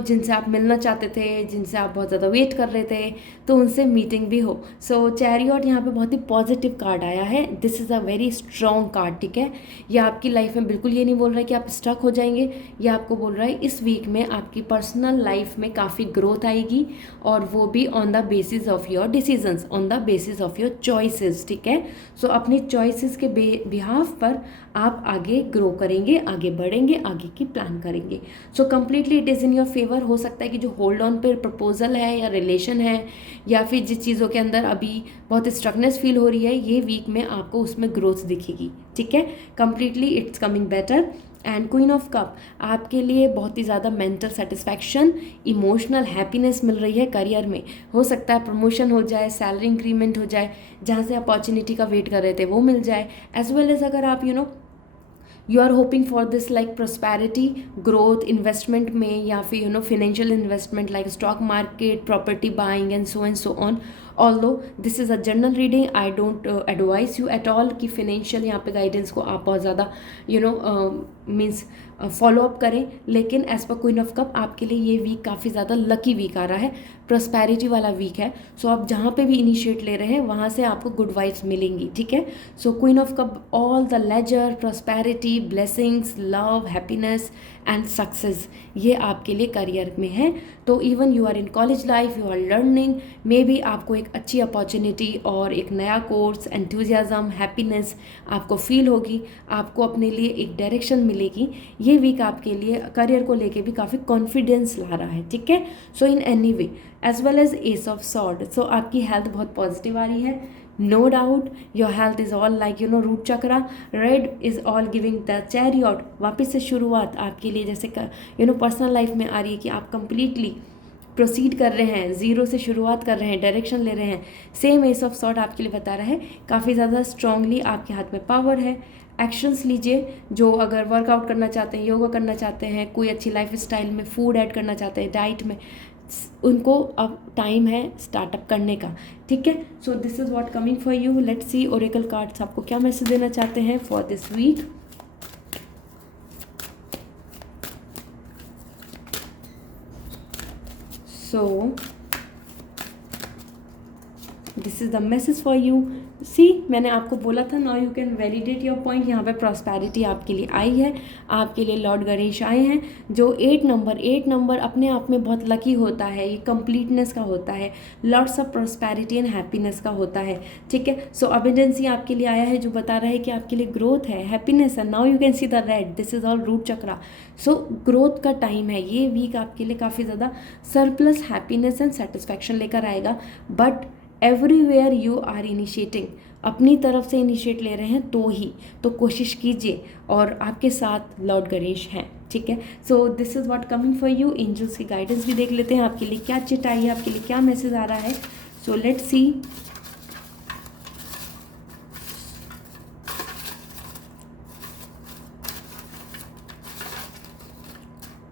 जिनसे आप मिलना चाहते थे, जिनसे आप बहुत ज़्यादा वेट कर रहे थे, तो उनसे मीटिंग भी हो। सो चैरियट यहाँ पे बहुत ही पॉजिटिव कार्ड आया है, this is a very strong card. ठीक है, यह आपकी लाइफ में बिल्कुल ये नहीं बोल रहा है कि आप स्टक हो जाएंगे, यह आपको बोल रहा है इस वीक में आपकी पर्सनल लाइफ में काफ़ी ग्रोथ आएगी, और वो भी on the basis of your decisions, on the basis of your choices. ठीक है, सो अपनी चॉइसेस के बिहाफ पर आप आगे ग्रो करेंगे, आगे बढ़ेंगे, आगे की प्लान करेंगे। So completely it is in your favour. हो सकता है कि जो होल्ड ऑन पे प्रपोजल है या रिलेशन है, या फिर जिस चीज़ों के अंदर अभी बहुत स्ट्रकनेस फील हो रही है, ये वीक में आपको उसमें ग्रोथ दिखेगी। ठीक है, completely it's coming better. And queen of cup आपके लिए बहुत ही ज़्यादा मेंटल सेटिस्फैक्शन, इमोशनल हैप्पीनेस मिल रही है करियर में। हो सकता है प्रमोशन हो जाए, सैलरी इंक्रीमेंट हो जाए, जहाँ से अपॉर्चुनिटी का वेट कर रहे थे वो मिल जाए। एज वेल एज अगर आप you are hoping for this like prosperity, growth investment में, या फिर financial investment like stock market, property buying and so on. Although this is a general reading, I don't advise you at all कि financial यहाँ पे guidance को आप बहुत ज़्यादा मीन्स फॉलो अप करें. लेकिन as per queen of cup आपके लिए ये वीक काफ़ी ज़्यादा लकी वीक आ रहा है, प्रॉस्पेरिटी वाला वीक है. सो आप जहाँ पे भी इनिशिएट ले रहे हैं वहाँ से आपको गुड वाइब्स मिलेंगी. ठीक है. So queen of cup, all the leisure, prosperity, blessings, love, happiness and success, ये आपके लिए करियर में है. तो even you are in college life, you are learning, maybe आपको एक अच्छी अपॉर्चुनिटी और एक नया कोर्स, एंथुजियाज्म, हैप्पीनेस आपको फील होगी, आपको अपने लिए एक डायरेक्शन मिलेगी. ये वीक आपके लिए करियर को लेके भी काफ़ी कॉन्फिडेंस ला रहा है. ठीक है. So in any way, as well as ace of sword. So आपकी हेल्थ बहुत पॉजिटिव आ रही है. No doubt your health is all like root chakra, red is all giving the chariot. वापस से शुरुआत आपके लिए जैसे पर्सनल लाइफ में आ रही है कि आप कंप्लीटली प्रोसीड कर रहे हैं, ज़ीरो से शुरुआत कर रहे हैं, डायरेक्शन ले रहे हैं. सेम एस ऑफ सॉर्ड आपके लिए बता रहा है काफ़ी ज़्यादा स्ट्रांगली आपके हाथ में पावर है. एक्शंस लीजिए, जो अगर वर्कआउट करना चाहते हैं, योगा करना चाहते हैं, कोई अच्छी लाइफ स्टाइल में फूड ऐड करना चाहते हैं, डाइट में, उनको अब टाइम है स्टार्टअप करने का. ठीक है. So this is what coming for you. Let's see oracle cards आपको क्या मैसेज देना चाहते हैं for this week. So this is the message for you. See, मैंने आपको बोला था, now you can validate your point. यहाँ पे प्रॉस्पेरिटी आपके लिए आई है, आपके लिए लॉर्ड गणेश आए हैं. जो 8 नंबर अपने आप में बहुत लकी होता है, ये कंप्लीटनेस का होता है, lots of prosperity and happiness का होता है. ठीक है. सो अबंडेंसी आपके लिए आया है, जो बता रहा है कि आपके लिए ग्रोथ है, हैप्पीनेस है. Now you can see the red, this is all root chakra. So growth का टाइम है. ये वीक आपके लिए काफ़ी ज़्यादा सरप्लस हैप्पीनेस एंड सेटिस्फैक्शन लेकर आएगा. But everywhere you are initiating, अपनी तरफ से इनिशिएट ले रहे हैं तो कोशिश कीजिए, और आपके साथ लॉर्ड गणेश हैं. ठीक है. So this is what coming for you. Angels की गाइडेंस भी देख लेते हैं, आपके लिए क्या चिट आई है, आपके लिए क्या मैसेज आ रहा है. सो लेट्स सी.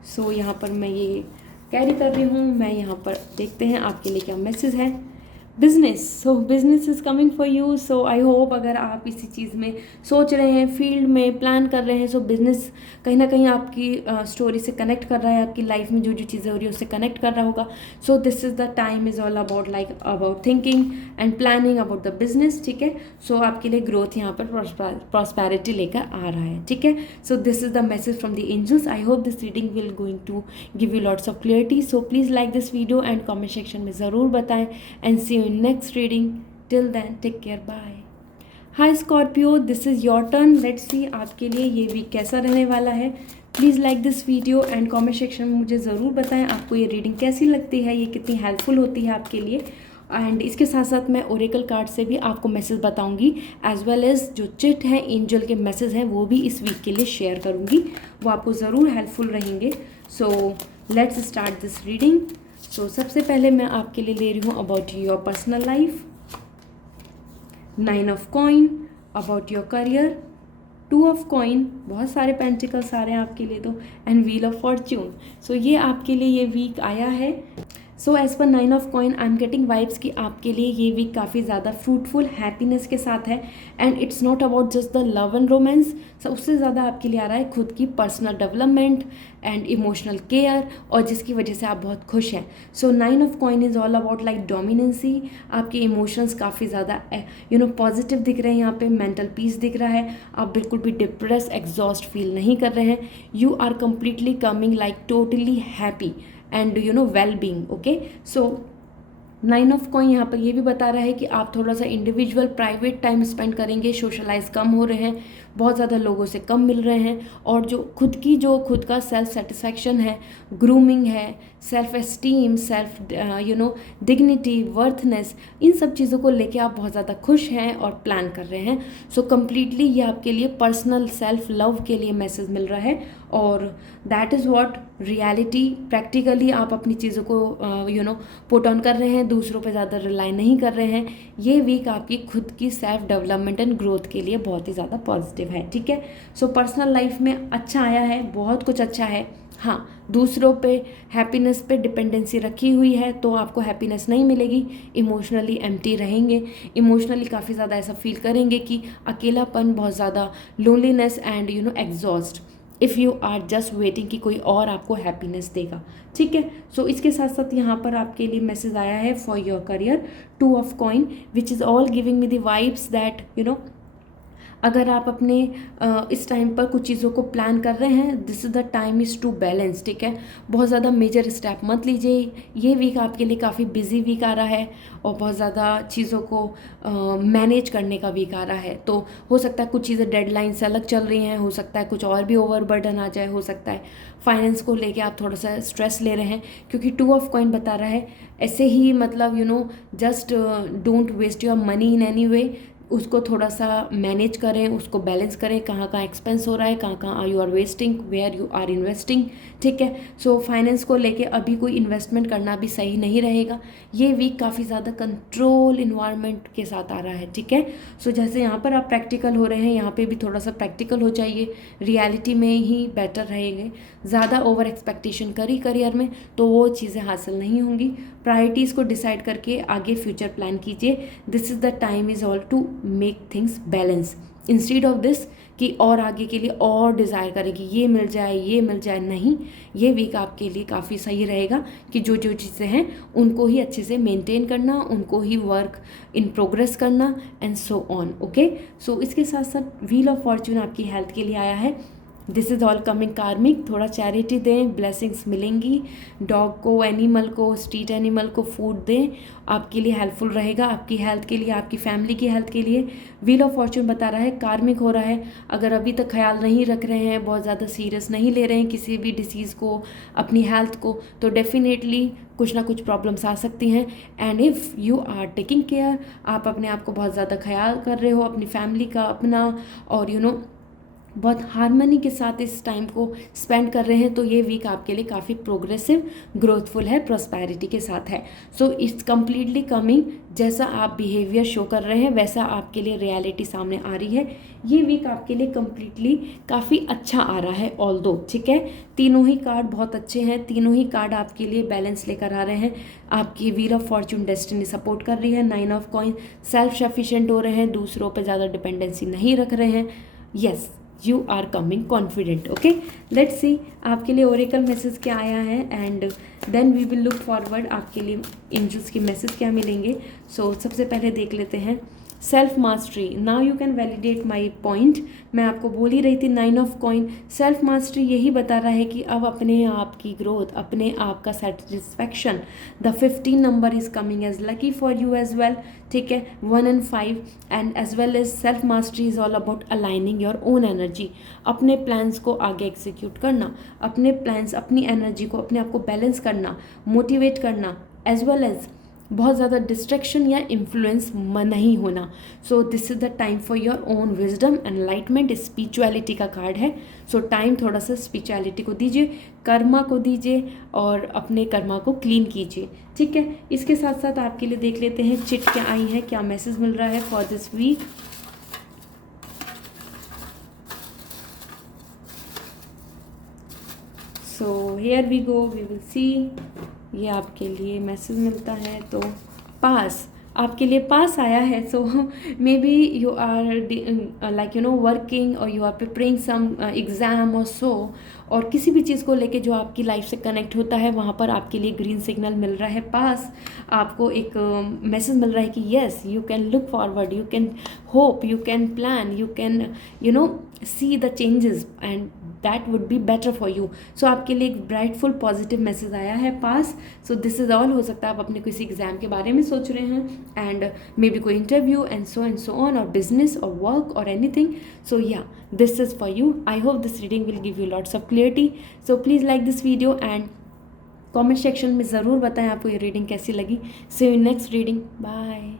सो यहाँ पर मैं ये कैरी कर रही हूँ, मैं यहाँ पर देखते हैं आपके लिए क्या मैसेज है. Business. So business is coming for you. So I hope अगर आप इसी चीज़ में सोच रहे हैं, फील्ड में प्लान कर रहे हैं, सो बिजनेस कहीं ना कहीं आपकी स्टोरी से कनेक्ट कर रहा है, आपकी लाइफ में जो जो चीज़ें हो रही है उससे कनेक्ट कर रहा होगा. सो this is the time is all about like about thinking and planning about the business. ठीक है. सो आपके लिए ग्रोथ यहाँ पर प्रॉस्पेरिटी लेकर आ रहा है. ठीक है. So this is the message from the angels. I hope this reading will going to give you lots of clarity. So please like this video and comment section में ज़रूर बताएं. And see in next reading. Till then, take care. Bye. Hi Scorpio, this is your turn. Let's see आपके लिए ये week कैसा रहने वाला है. Please like this video and comment section में मुझे ज़रूर बताएं आपको ये रीडिंग कैसी लगती है, ये कितनी हेल्पफुल होती है आपके लिए. एंड इसके साथ साथ मैं ओरेकल कार्ड से भी आपको मैसेज बताऊंगी, एज वेल एज जो चिट है, एंजल के मैसेज हैं, वो भी इस वीक के लिए शेयर करूंगी, वो आपको ज़रूर हेल्पफुल रहेंगे. So let's start this reading. So सबसे पहले मैं आपके लिए ले रही हूँ about your personal life, 9 of coin, about your career, 2 of coin, बहुत सारे पेंटिकल्स आ रहे हैं आपके लिए तो, and wheel of fortune. So ये आपके लिए ये वीक आया है. सो as per 9 of coin I am getting vibes कि आपके लिए ये वीक काफ़ी ज़्यादा फ्रूटफुल हैप्पीनेस के साथ है. And it's not about just the love and romance. उससे ज़्यादा आपके लिए आ रहा है खुद की personal development and emotional care, और जिसकी वजह से आप बहुत खुश हैं. सो 9 of coin is all about like dominancy. आपके इमोशंस काफ़ी ज़्यादा पॉजिटिव दिख रहे हैं यहाँ पे, मेंटल पीस दिख रहा है, आप बिल्कुल भी डिप्रेस एग्जॉस्ट फील नहीं कर रहे हैं. You are completely coming like totally happy and well being. Okay. So 9 of coin यहाँ पर ये भी बता रहा है कि आप थोड़ा सा इंडिविजुअल प्राइवेट टाइम स्पेंड करेंगे, सोशलाइज कम हो रहे हैं, बहुत ज़्यादा लोगों से कम मिल रहे हैं, और जो खुद का सेल्फ सेटिस्फैक्शन है, ग्रूमिंग है, self esteem, self dignity, worthiness, इन सब चीज़ों को लेके आप बहुत ज़्यादा खुश हैं और प्लान कर रहे हैं. सो कम्प्लीटली ये आपके लिए पर्सनल सेल्फ लव के लिए मैसेज मिल रहा है, और that is what reality. Practically आप अपनी चीज़ों को पुट ऑन कर रहे हैं, दूसरों पे ज़्यादा रिलाई नहीं कर रहे हैं. ये वीक आपकी खुद की सेल्फ डेवलपमेंट एंड ग्रोथ के लिए बहुत ही ज़्यादा पॉजिटिव पॉजिटिव है, ठीक है। सो पर्सनल लाइफ में अच्छा आया है, बहुत कुछ अच्छा है। हाँ, दूसरों पे हैप्पीनेस पे डिपेंडेंसी रखी हुई है तो आपको हैप्पीनेस नहीं मिलेगी, इमोशनली एम्प्टी रहेंगे, इमोशनली काफ़ी ज़्यादा ऐसा फील करेंगे कि अकेलापन, बहुत ज़्यादा loneliness and exhaust if you are just waiting कि कोई और आपको हैप्पीनेस देगा, ठीक है। सो इसके साथ साथ यहाँ पर आपके लिए मैसेज आया है for your career, 2 of coin which is all giving me the vibes that अगर आप अपने इस टाइम पर कुछ चीज़ों को प्लान कर रहे हैं, this is the time is to balance, ठीक है। बहुत ज़्यादा मेजर स्टेप मत लीजिए, ये वीक आपके लिए काफ़ी बिजी वीक आ रहा है और बहुत ज़्यादा चीज़ों को मैनेज करने का वीक आ रहा है। तो हो सकता है कुछ चीज़ें डेडलाइन से अलग चल रही हैं, हो सकता है कुछ और भी ओवरबर्डन आ जाए, हो सकता है फाइनेंस को लेके आप थोड़ा सा स्ट्रेस ले रहे हैं, क्योंकि 2 ऑफ कॉइन बता रहा है ऐसे ही just don't waste your money in any way, उसको थोड़ा सा मैनेज करें, उसको बैलेंस करें, कहाँ कहाँ एक्सपेंस हो रहा है, कहाँ कहाँ you are wasting, where you are investing, ठीक है। सो फाइनेंस को लेके अभी कोई इन्वेस्टमेंट करना भी सही नहीं रहेगा, ये वीक काफ़ी ज़्यादा कंट्रोल इन्वायरमेंट के साथ आ रहा है, ठीक है। सो जैसे यहाँ पर आप प्रैक्टिकल हो रहे हैं, यहाँ पे भी थोड़ा सा प्रैक्टिकल हो जाइए, रियलिटी में ही बेटर रहेंगे। ज़्यादा ओवर एक्सपेक्टेशन करी करियर में तो वो चीज़ें हासिल नहीं होंगी। प्रायोरिटीज़ को डिसाइड करके आगे फ्यूचर प्लान कीजिए, this is the time is all to make things balance, instead of this कि और आगे के लिए और डिज़ायर करें कि ये मिल जाए, नहीं, ये वीक आपके लिए काफ़ी सही रहेगा कि जो जो चीज़ें हैं उनको ही अच्छे से मेंटेन करना, उनको ही वर्क इन प्रोग्रेस करना एंड सो ऑन, ओके। सो इसके साथ साथ व्हील ऑफ फॉर्च्यून आपकी हेल्थ के लिए आया है, दिस इज़ ऑल कमिंग कार्मिक, थोड़ा चैरिटी दें, ब्लेसिंग्स मिलेंगी, डॉग को, एनिमल को, स्ट्रीट एनिमल को फूड दें, आपके लिए हेल्पफुल रहेगा, आपकी हेल्थ के लिए, आपकी फैमिली की हेल्थ के लिए। व्हील ऑफ फॉर्च्यून बता रहा है कार्मिक हो रहा है, अगर अभी तक ख्याल नहीं रख रहे हैं, बहुत ज़्यादा सीरियस नहीं ले रहे हैं किसी भी डिसीज़ को, अपनी हेल्थ को, तो डेफिनेटली कुछ ना कुछ प्रॉब्लम्स आ सकती हैं। And if you are taking care, आप अपने आप को बहुत ज़्यादा ख्याल कर रहे हो, अपनी फैमिली का, अपना, और बहुत हार्मनी के साथ इस टाइम को स्पेंड कर रहे हैं, तो ये वीक आपके लिए काफ़ी प्रोग्रेसिव, ग्रोथफुल है, प्रॉस्पेरिटी के साथ है। सो इट्स कम्प्लीटली कमिंग, जैसा आप बिहेवियर शो कर रहे हैं वैसा आपके लिए रियलिटी सामने आ रही है। ये वीक आपके लिए कम्प्लीटली काफ़ी अच्छा आ रहा है ऑल्दो, ठीक है। तीनों ही कार्ड बहुत अच्छे हैं, तीनों ही कार्ड आपके लिए बैलेंस लेकर आ रहे हैं। आपकी wheel of Fortune destiny support कर रही है, 9 ऑफ कॉइन सेल्फ सफिशिएंट हो रहे हैं, दूसरों पर ज़्यादा डिपेंडेंसी नहीं रख रहे हैं, yes you are coming confident, okay. Let's see आपके लिए ओरेकल मैसेज क्या आया है and then we will look forward आपके लिए एंजल्स के मैसेज क्या मिलेंगे। सो सबसे पहले देख लेते हैं self mastery, now you can validate my point. मैं आपको बोल ही रही थी 9 ऑफ कॉइन, सेल्फ मास्टरी यही बता रहा है कि अब अपने आप की ग्रोथ, अपने आप का satisfaction, the 15 number is coming as lucky for you as well, ठीक है, 1 and 5 and as well as self mastery is all about aligning your own energy, अपने प्लान्स को आगे एग्जीक्यूट करना, अपने प्लान्स, अपनी एनर्जी को, अपने आप को बैलेंस करना, मोटिवेट करना, एज वेल एज बहुत ज़्यादा डिस्ट्रैक्शन या इन्फ्लुएंस नहीं होना। सो this is the time for your own wisdom, enlightenment, spirituality का कार्ड है। सो टाइम थोड़ा सा स्पिरिचुअलिटी को दीजिए, कर्मा को दीजिए और अपने कर्मा को क्लीन कीजिए, ठीक है। इसके साथ साथ आपके लिए देख लेते हैं चिट क्या आई है, क्या मैसेज मिल रहा है for this week. So here we go, we will see, ये आपके लिए मैसेज मिलता है। तो पास आपके लिए पास आया है, so maybe you are like working और you are preparing some exam और सो, और किसी भी चीज़ को लेके जो आपकी लाइफ से कनेक्ट होता है वहाँ पर आपके लिए ग्रीन सिग्नल मिल रहा है। पास आपको एक मैसेज मिल रहा है कि yes you can look forward, you can hope, you can plan, you can see the changes and that would be better for you. So आपके लिए एक ब्राइटफुल पॉजिटिव मैसेज आया है पास। सो दिस इज़ ऑल, हो सकता है आप अपने किसी एग्जाम के बारे में सोच रहे हैं एंड मे बी कोई इंटरव्यू एंड सो ऑन, और बिजनेस और वर्क और anything. So yeah this is for you. I hope this reading will give you lots of clarity. So please like this video and comment section में ज़रूर बताएं आपको ये reading कैसी लगी। See you in next reading, bye.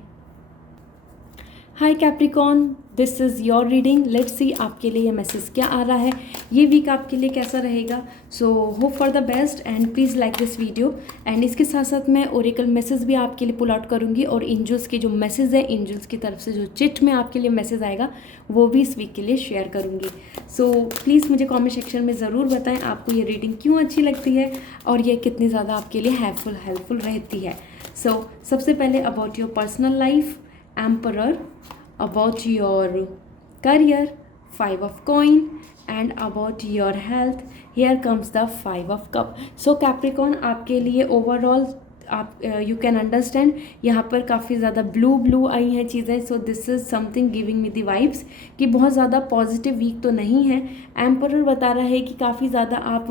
Hi Capricorn, this is your reading. Let's see आपके लिए ये मैसेज क्या आ रहा है, ये वीक आपके लिए कैसा रहेगा। So hope for the best and please like this video. And इसके साथ साथ मैं ओरेकल मैसेज भी आपके लिए पुल आउट करूँगी और एंजल्स के जो मैसेज है, एंजल्स की तरफ से जो चिट में आपके लिए मैसेज आएगा वो भी इस वीक के लिए शेयर करूँगी। सो प्लीज़ मुझे कॉमेंट सेक्शन में ज़रूर बताएं आपको ये रीडिंग क्यों अच्छी लगती है और ये कितनी ज़्यादा आपके लिए हेल्पफुल रहती है। सो सबसे पहले about your personal life, emperor, about your career, 5 of coin, and about your health, here comes the 5 of cup. So Capricorn, आपके लिए ओवरऑल आप यू कैन अंडरस्टैंड यहाँ पर काफ़ी ज़्यादा ब्लू आई हैं चीज़ें। सो this is something giving me the vibes कि बहुत ज़्यादा पॉजिटिव वीक तो नहीं है। एम्परर बता रहा है कि काफ़ी ज़्यादा आप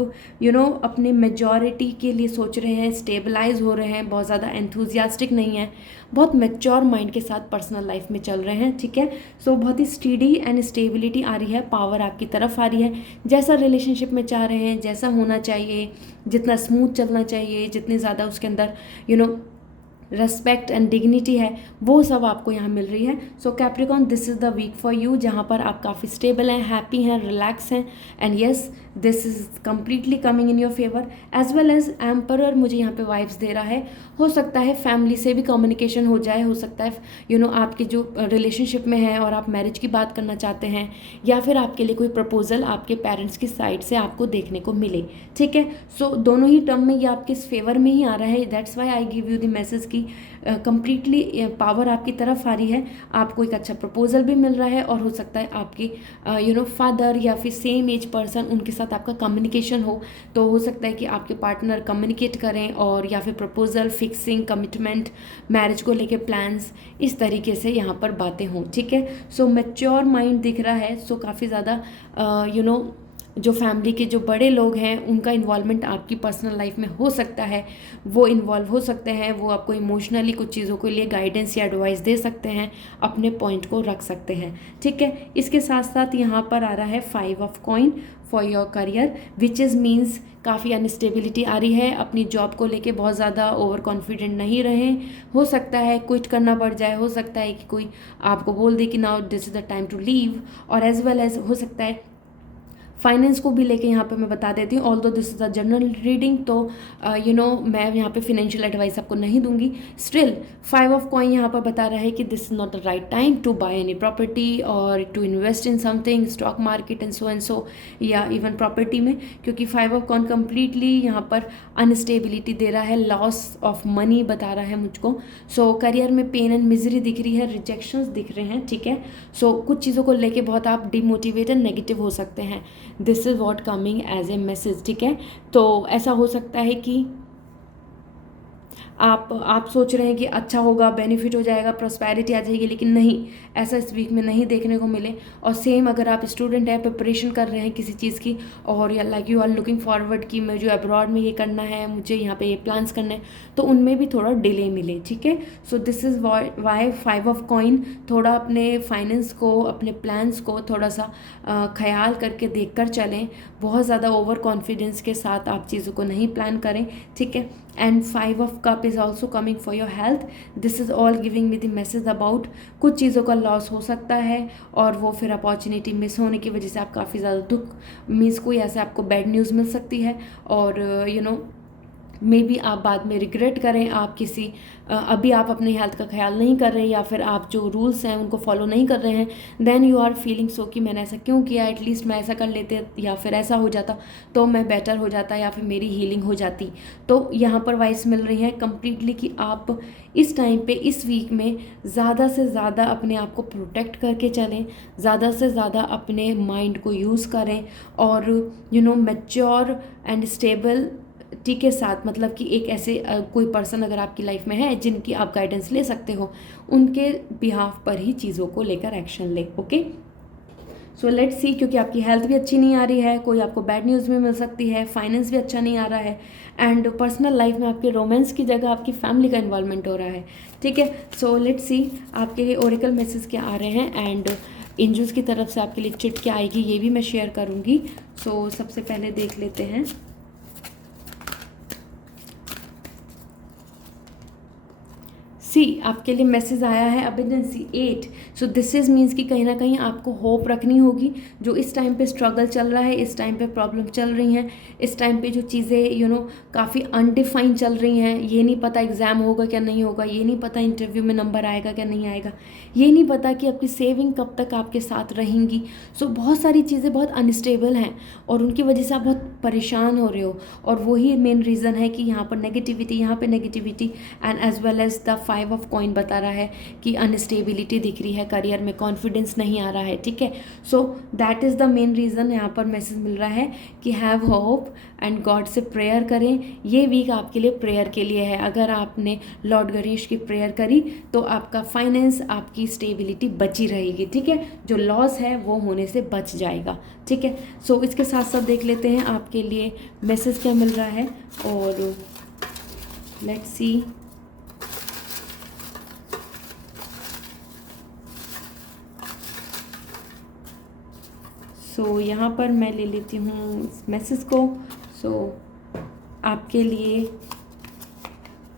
अपने मेजॉरिटी के लिए सोच रहे हैं, स्टेबलाइज हो रहे हैं, बहुत ज़्यादा एंथुजियास्टिक नहीं है, बहुत मैच्योर माइंड के साथ पर्सनल लाइफ में चल रहे हैं। ठीक है, सो बहुत ही स्टेडी एंड स्टेबिलिटी आ रही है, पावर आपकी तरफ आ रही है, जैसा रिलेशनशिप में चाह रहे हैं, जैसा होना चाहिए, जितना स्मूथ चलना चाहिए, जितने ज़्यादा उसके अंदर रेस्पेक्ट एंड डिग्निटी है, वो सब आपको यहाँ मिल रही है। So Capricorn, this is the week for you, जहाँ पर आप काफ़ी स्टेबल हैं, हैप्पी हैं, रिलैक्स हैं, and yes this is completely coming in your favour. As well as emperor मुझे यहाँ पे वाइब्स दे रहा है, हो सकता है फैमिली से भी कम्युनिकेशन हो जाए, हो सकता है आपके जो रिलेशनशिप में है और आप मैरिज की बात करना चाहते हैं, या फिर आपके लिए कोई प्रपोजल आपके पेरेंट्स की साइड से आपको देखने को मिले। ठीक है, सो दोनों ही टर्म में ये आपके फेवर में ही आ रहा है। That's Y I give you the message की कंप्लीटली पावर आपकी तरफ आ रही है, आपको एक अच्छा प्रपोजल भी मिल रहा है, और हो सकता है आपके फादर या फिर सेम एज पर्सन, उनके साथ आपका कम्युनिकेशन हो, तो हो सकता है कि आपके पार्टनर कम्युनिकेट करें, और या फिर प्रपोजल, फिक्सिंग, कमिटमेंट, मैरिज को लेके प्लान्स, इस तरीके से यहाँ पर बातें हों। ठीक है, सो मैच्योर माइंड दिख रहा है। सो काफ़ी ज़्यादा जो फैमिली के जो बड़े लोग हैं उनका इन्वॉल्वमेंट आपकी पर्सनल लाइफ में हो सकता है, वो इन्वॉल्व हो सकते हैं, वो आपको इमोशनली कुछ चीज़ों के लिए गाइडेंस या एडवाइस दे सकते हैं, अपने पॉइंट को रख सकते हैं। ठीक है, इसके साथ साथ यहाँ पर आ रहा है 5 of coin for your career, which is means काफ़ी अनस्टेबिलिटी आ रही है, अपनी जॉब को लेके बहुत ज़्यादा ओवर कॉन्फिडेंट नहीं रहें, हो सकता है क्विट करना पड़ जाए, हो सकता है कि कोई आपको बोल दे कि now this is the time to leave, और एज वेल एज हो सकता है फाइनेंस को भी लेके यहाँ पे मैं बता देती हूँ। Although this is a general reading, तो मैं यहाँ पे फिनेंशियल एडवाइस आपको नहीं दूंगी। स्टिल 5 of coin यहाँ पर बता रहा है कि this is not the right time to buy any property और to invest in something, stock market and so या इवन प्रॉपर्टी में, क्योंकि 5 of coin कम्प्लीटली यहाँ पर अनस्टेबिलिटी दे रहा है, लॉस ऑफ मनी बता रहा है मुझको। सो करियर में पेन एंड मिजरी दिख रही है, रिजेक्शंस दिख रहे हैं। ठीक है, सो कुछ चीज़ों को लेके बहुत आप डिमोटिवेट एंड नेगेटिव हो सकते हैं। This is what coming as a message. ठीक है, तो ऐसा हो सकता है कि आप सोच रहे हैं कि अच्छा होगा, बेनिफिट हो जाएगा, प्रॉस्पेरिटी आ जाएगी, लेकिन नहीं, ऐसा इस वीक में नहीं देखने को मिले। और सेम अगर आप स्टूडेंट हैं, प्रिपरेशन कर रहे हैं किसी चीज़ की, और या like you are looking forward कि मुझे अब्रॉड में ये करना है, मुझे यहाँ पे ये प्लान्स करने हैं, तो उनमें भी थोड़ा डिले मिले। ठीक है, so this is why 5 of coin, थोड़ा अपने फाइनेंस को, अपने प्लान्स को थोड़ा सा ख्याल करके देख कर चलें, बहुत ज़्यादा ओवर कॉन्फिडेंस के साथ आप चीज़ों को नहीं प्लान करें। ठीक है, and 5 of cup is also coming for your health. This is all giving me the message about कुछ चीज़ों का लॉस हो सकता है, और वो फिर अपॉर्चुनिटी मिस होने की वजह से आप काफ़ी ज़्यादा दुख, मीन्स कोई ऐसे आपको बैड न्यूज़ मिल सकती है, और मे बी आप बाद में रिग्रेट करें, आप किसी अभी आप अपने हेल्थ का ख्याल नहीं कर रहे हैं, या फिर आप जो रूल्स हैं उनको फॉलो नहीं कर रहे हैं, then you are feeling so कि मैंने ऐसा क्यों किया, एटलीस्ट मैं ऐसा कर लेते, या फिर ऐसा हो जाता तो मैं बेटर हो जाता, या फिर मेरी हीलिंग हो जाती। तो यहाँ पर वाइस मिल रही है कम्प्लीटली कि आप इस टाइम पे, इस वीक में ज़्यादा से ज़्यादा अपने आप को प्रोटेक्ट करके चलें, ज़्यादा से ज़्यादा अपने माइंड को यूज़ करें, और मैच्योर एंड स्टेबल के साथ, मतलब कि एक ऐसे कोई पर्सन अगर आपकी लाइफ में है जिनकी आप गाइडेंस ले सकते हो, उनके बिहाफ पर ही चीज़ों को लेकर एक्शन ले। ओके, सो लेट्स सी, क्योंकि आपकी हेल्थ भी अच्छी नहीं आ रही है, कोई आपको बैड न्यूज़ में मिल सकती है, फाइनेंस भी अच्छा नहीं आ रहा है, एंड पर्सनल लाइफ में आपके रोमांस की जगह आपकी फैमिली का इन्वॉल्वमेंट हो रहा है। ठीक है, सो लेट्स सी आपके लिए ओरेकल मैसेज क्या आ रहे हैं, एंड एंजल्स की तरफ से आपके लिए चिट क्या आएगी, ये भी मैं शेयर करूँगी। सो सबसे पहले देख लेते हैं। सी आपके लिए मैसेज आया है अबंडेंसी 8। सो दिस इज मीन्स कि कहीं ना कहीं आपको होप रखनी होगी। जो इस टाइम पे स्ट्रगल चल रहा है, इस टाइम पे प्रॉब्लम चल रही हैं, इस टाइम पे जो चीज़ें काफ़ी अनडिफाइंड चल रही हैं, ये नहीं पता एग्ज़ाम होगा क्या नहीं होगा, ये नहीं पता इंटरव्यू में नंबर आएगा क्या नहीं आएगा, ये नहीं पता कि आपकी सेविंग कब तक आपके साथ रहेंगी। सो बहुत सारी चीज़ें बहुत अनस्टेबल हैं और उनकी वजह से आप बहुत परेशान हो रहे हो, और वही मेन रीज़न है कि यहाँ पर नेगेटिविटी, यहाँ पे negativity and as well as the 5 of coin बता रहा है कि अनस्टेबिलिटी दिख रही है, करियर में कॉन्फिडेंस नहीं आ रहा है। ठीक है, सो that is the main reason. यहाँ पर मैसेज मिल रहा है कि हैव होप एंड गॉड से प्रेयर करें। ये वीक आपके लिए प्रेयर के लिए है। अगर आपने लॉर्ड गणेश की प्रेयर करी तो आपका फाइनेंस, आपकी स्टेबिलिटी बची रहेगी। ठीक है, जो लॉस है वो होने से बच जाएगा। ठीक है, सो इसके साथ साथ देख लेते हैं आपके लिए मैसेज क्या मिल रहा है, और लेट्स सी। सो यहाँ पर मैं ले लेती हूँ इस मैसेज को। सो आपके लिए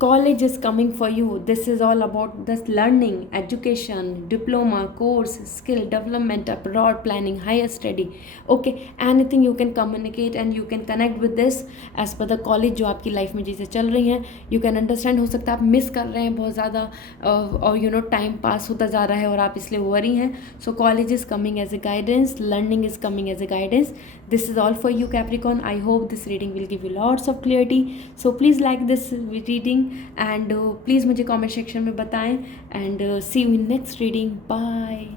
college is coming for you. This is all about this learning, education, diploma, course, skill development, abroad planning, higher study. Okay, anything you can communicate and you can connect with this as per the college जो आपकी life में चीज़ें चल रही हैं। You can understand, हो सकता है आप मिस कर रहे हैं बहुत ज़्यादा, और टाइम पास होता जा रहा है और आप इसलिए वरी हैं। So college is coming as a guidance, learning is coming as a guidance. This is all for you Capricorn. I hope this reading will give you lots of clarity. So please like this reading and please मुझे comment section में बताएं, and see you in next reading. Bye.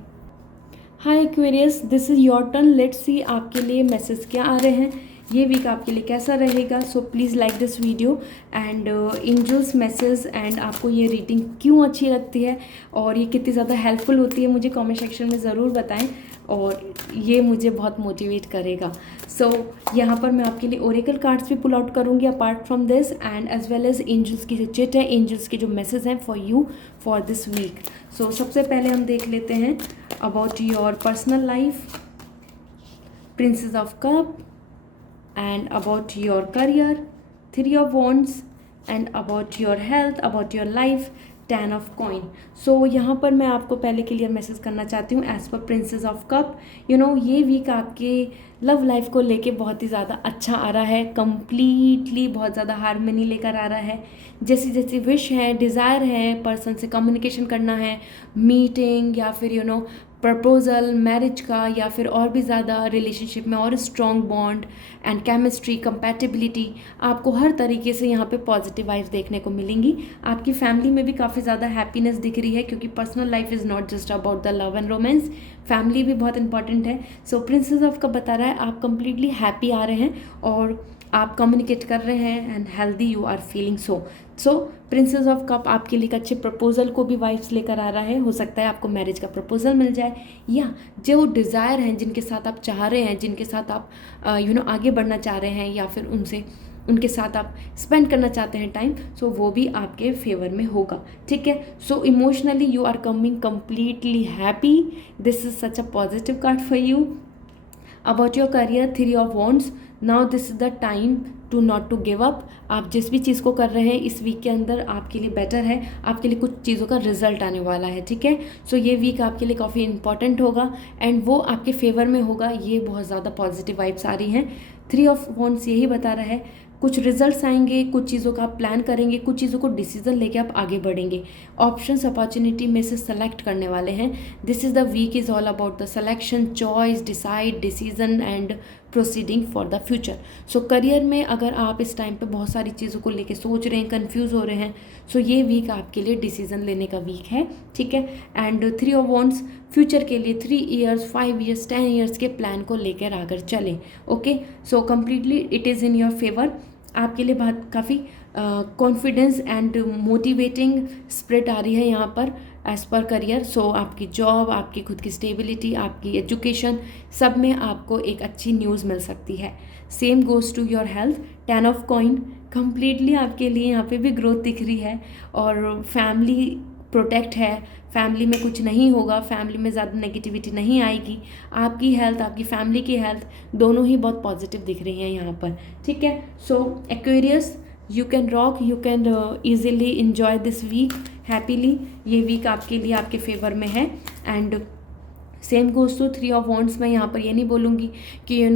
Hi Aquarius, this is your turn. Let's see आपके लिए message क्या आ रहे हैं, ये week आपके लिए कैसा रहेगा। So please like this video and angels message, and आपको ये रीडिंग क्यों अच्छी लगती है और ये कितनी ज़्यादा हेल्पफुल होती है मुझे कमेंट सेक्शन में ज़रूर बताएं, और ये मुझे बहुत मोटिवेट करेगा। सो यहाँ पर मैं आपके लिए ओरेकल कार्ड्स भी पुल आउट करूँगी apart from this, and as well as angels की जो चिट है, एंजल्स के जो मैसेज हैं for you for this week. So सबसे पहले हम देख लेते हैं about your personal life, princess of cup, and about your career, 3 of wands, and about your health, about your life, 10 of coin. So यहाँ पर मैं आपको पहले क्लियर मैसेज करना चाहती हूँ as per princess of cup. ये वीक आपके लव लाइफ को लेके बहुत ही ज़्यादा अच्छा आ रहा है, कम्प्लीटली बहुत ज़्यादा हारमनी लेकर आ रहा है। जैसी जैसी विश है, डिज़ायर है, पर्सन से कम्युनिकेशन करना है, मीटिंग या फिर प्रपोजल, मैरिज का, या फिर और भी ज़्यादा रिलेशनशिप में और strong bond and chemistry, compatibility, आपको हर तरीके से यहाँ पे पॉजिटिव वाइब्स देखने को मिलेंगी। आपकी फैमिली में भी काफ़ी ज़्यादा हैप्पीनेस दिख रही है, क्योंकि personal life is not just about the love and romance, family भी बहुत इंपॉर्टेंट है। सो प्रिंसेस ऑफ कप बता रहा है आप कंप्लीटली हैप्पी आ रहे हैं और आप कम्युनिकेट कर रहे हैं and healthy you are feeling. So princess of cup आपके लिए एक अच्छे प्रपोजल को भी वाइब्स लेकर आ रहा है। हो सकता है आपको मैरिज का प्रपोजल मिल जाए, या जो डिज़ायर हैं, जिनके साथ आप चाह रहे हैं, जिनके साथ आप आगे बढ़ना चाह रहे हैं, या फिर उनके साथ आप स्पेंड करना चाहते हैं टाइम, सो वो भी आपके फेवर में होगा। ठीक है, so emotionally you are coming completely happy. This is such a positive card for you. About your career, 3 of wands, now this is the time to not to give up. आप जिस भी चीज़ को कर रहे हैं इस वीक के अंदर आपके लिए बेटर है, आपके लिए कुछ चीज़ों का रिजल्ट आने वाला है। ठीक है, सो ये वीक आपके लिए काफ़ी इंपॉर्टेंट होगा एंड वो आपके फेवर में होगा। ये बहुत ज़्यादा पॉजिटिव वाइब्स आ रही हैं। 3 ऑफ वॉन्ड्स यही बता रहा है कुछ रिजल्ट्स आएंगे, कुछ चीज़ों का आप प्लान करेंगे, कुछ चीज़ों को डिसीजन लेके आप आगे बढ़ेंगे, ऑप्शंस अपॉर्चुनिटी में से सेलेक्ट करने वाले हैं। This is the week is all about the selection, choice, decide, decision and proceeding for the future. So career में अगर आप इस टाइम पे बहुत सारी चीज़ों को लेके सोच रहे हैं, कंफ्यूज हो रहे हैं, सो ये वीक आपके लिए डिसीजन लेने का वीक है। ठीक है, एंड 3 ऑफ वॉन्ड्स फ्यूचर के लिए 3 ईयर्स, 5 ईयर्स, 10 ईयर्स के प्लान को लेकर आकर चलें। Okay, so completely it is in your favour. आपके लिए बहुत काफ़ी कॉन्फिडेंस एंड मोटिवेटिंग स्प्रिट आ रही है यहाँ पर एज पर करियर। सो आपकी जॉब, आपकी खुद की स्टेबिलिटी, आपकी एजुकेशन, सब में आपको एक अच्छी न्यूज़ मिल सकती है। Same goes to your health, 10 of coin, completely आपके लिए यहाँ पे भी ग्रोथ दिख रही है और फैमिली प्रोटेक्ट है, फैमिली में कुछ नहीं होगा, फैमिली में ज़्यादा नेगेटिविटी नहीं आएगी। आपकी हेल्थ, आपकी फैमिली की हेल्थ दोनों ही बहुत पॉजिटिव दिख रही हैं यहाँ पर। ठीक है, so Aquarius, you can rock, you can easily enjoy this week happily ये वीक आपके लिए आपके फेवर में है। And same goes to three of wands. मैं यहाँ पर ये नहीं बोलूँगी कि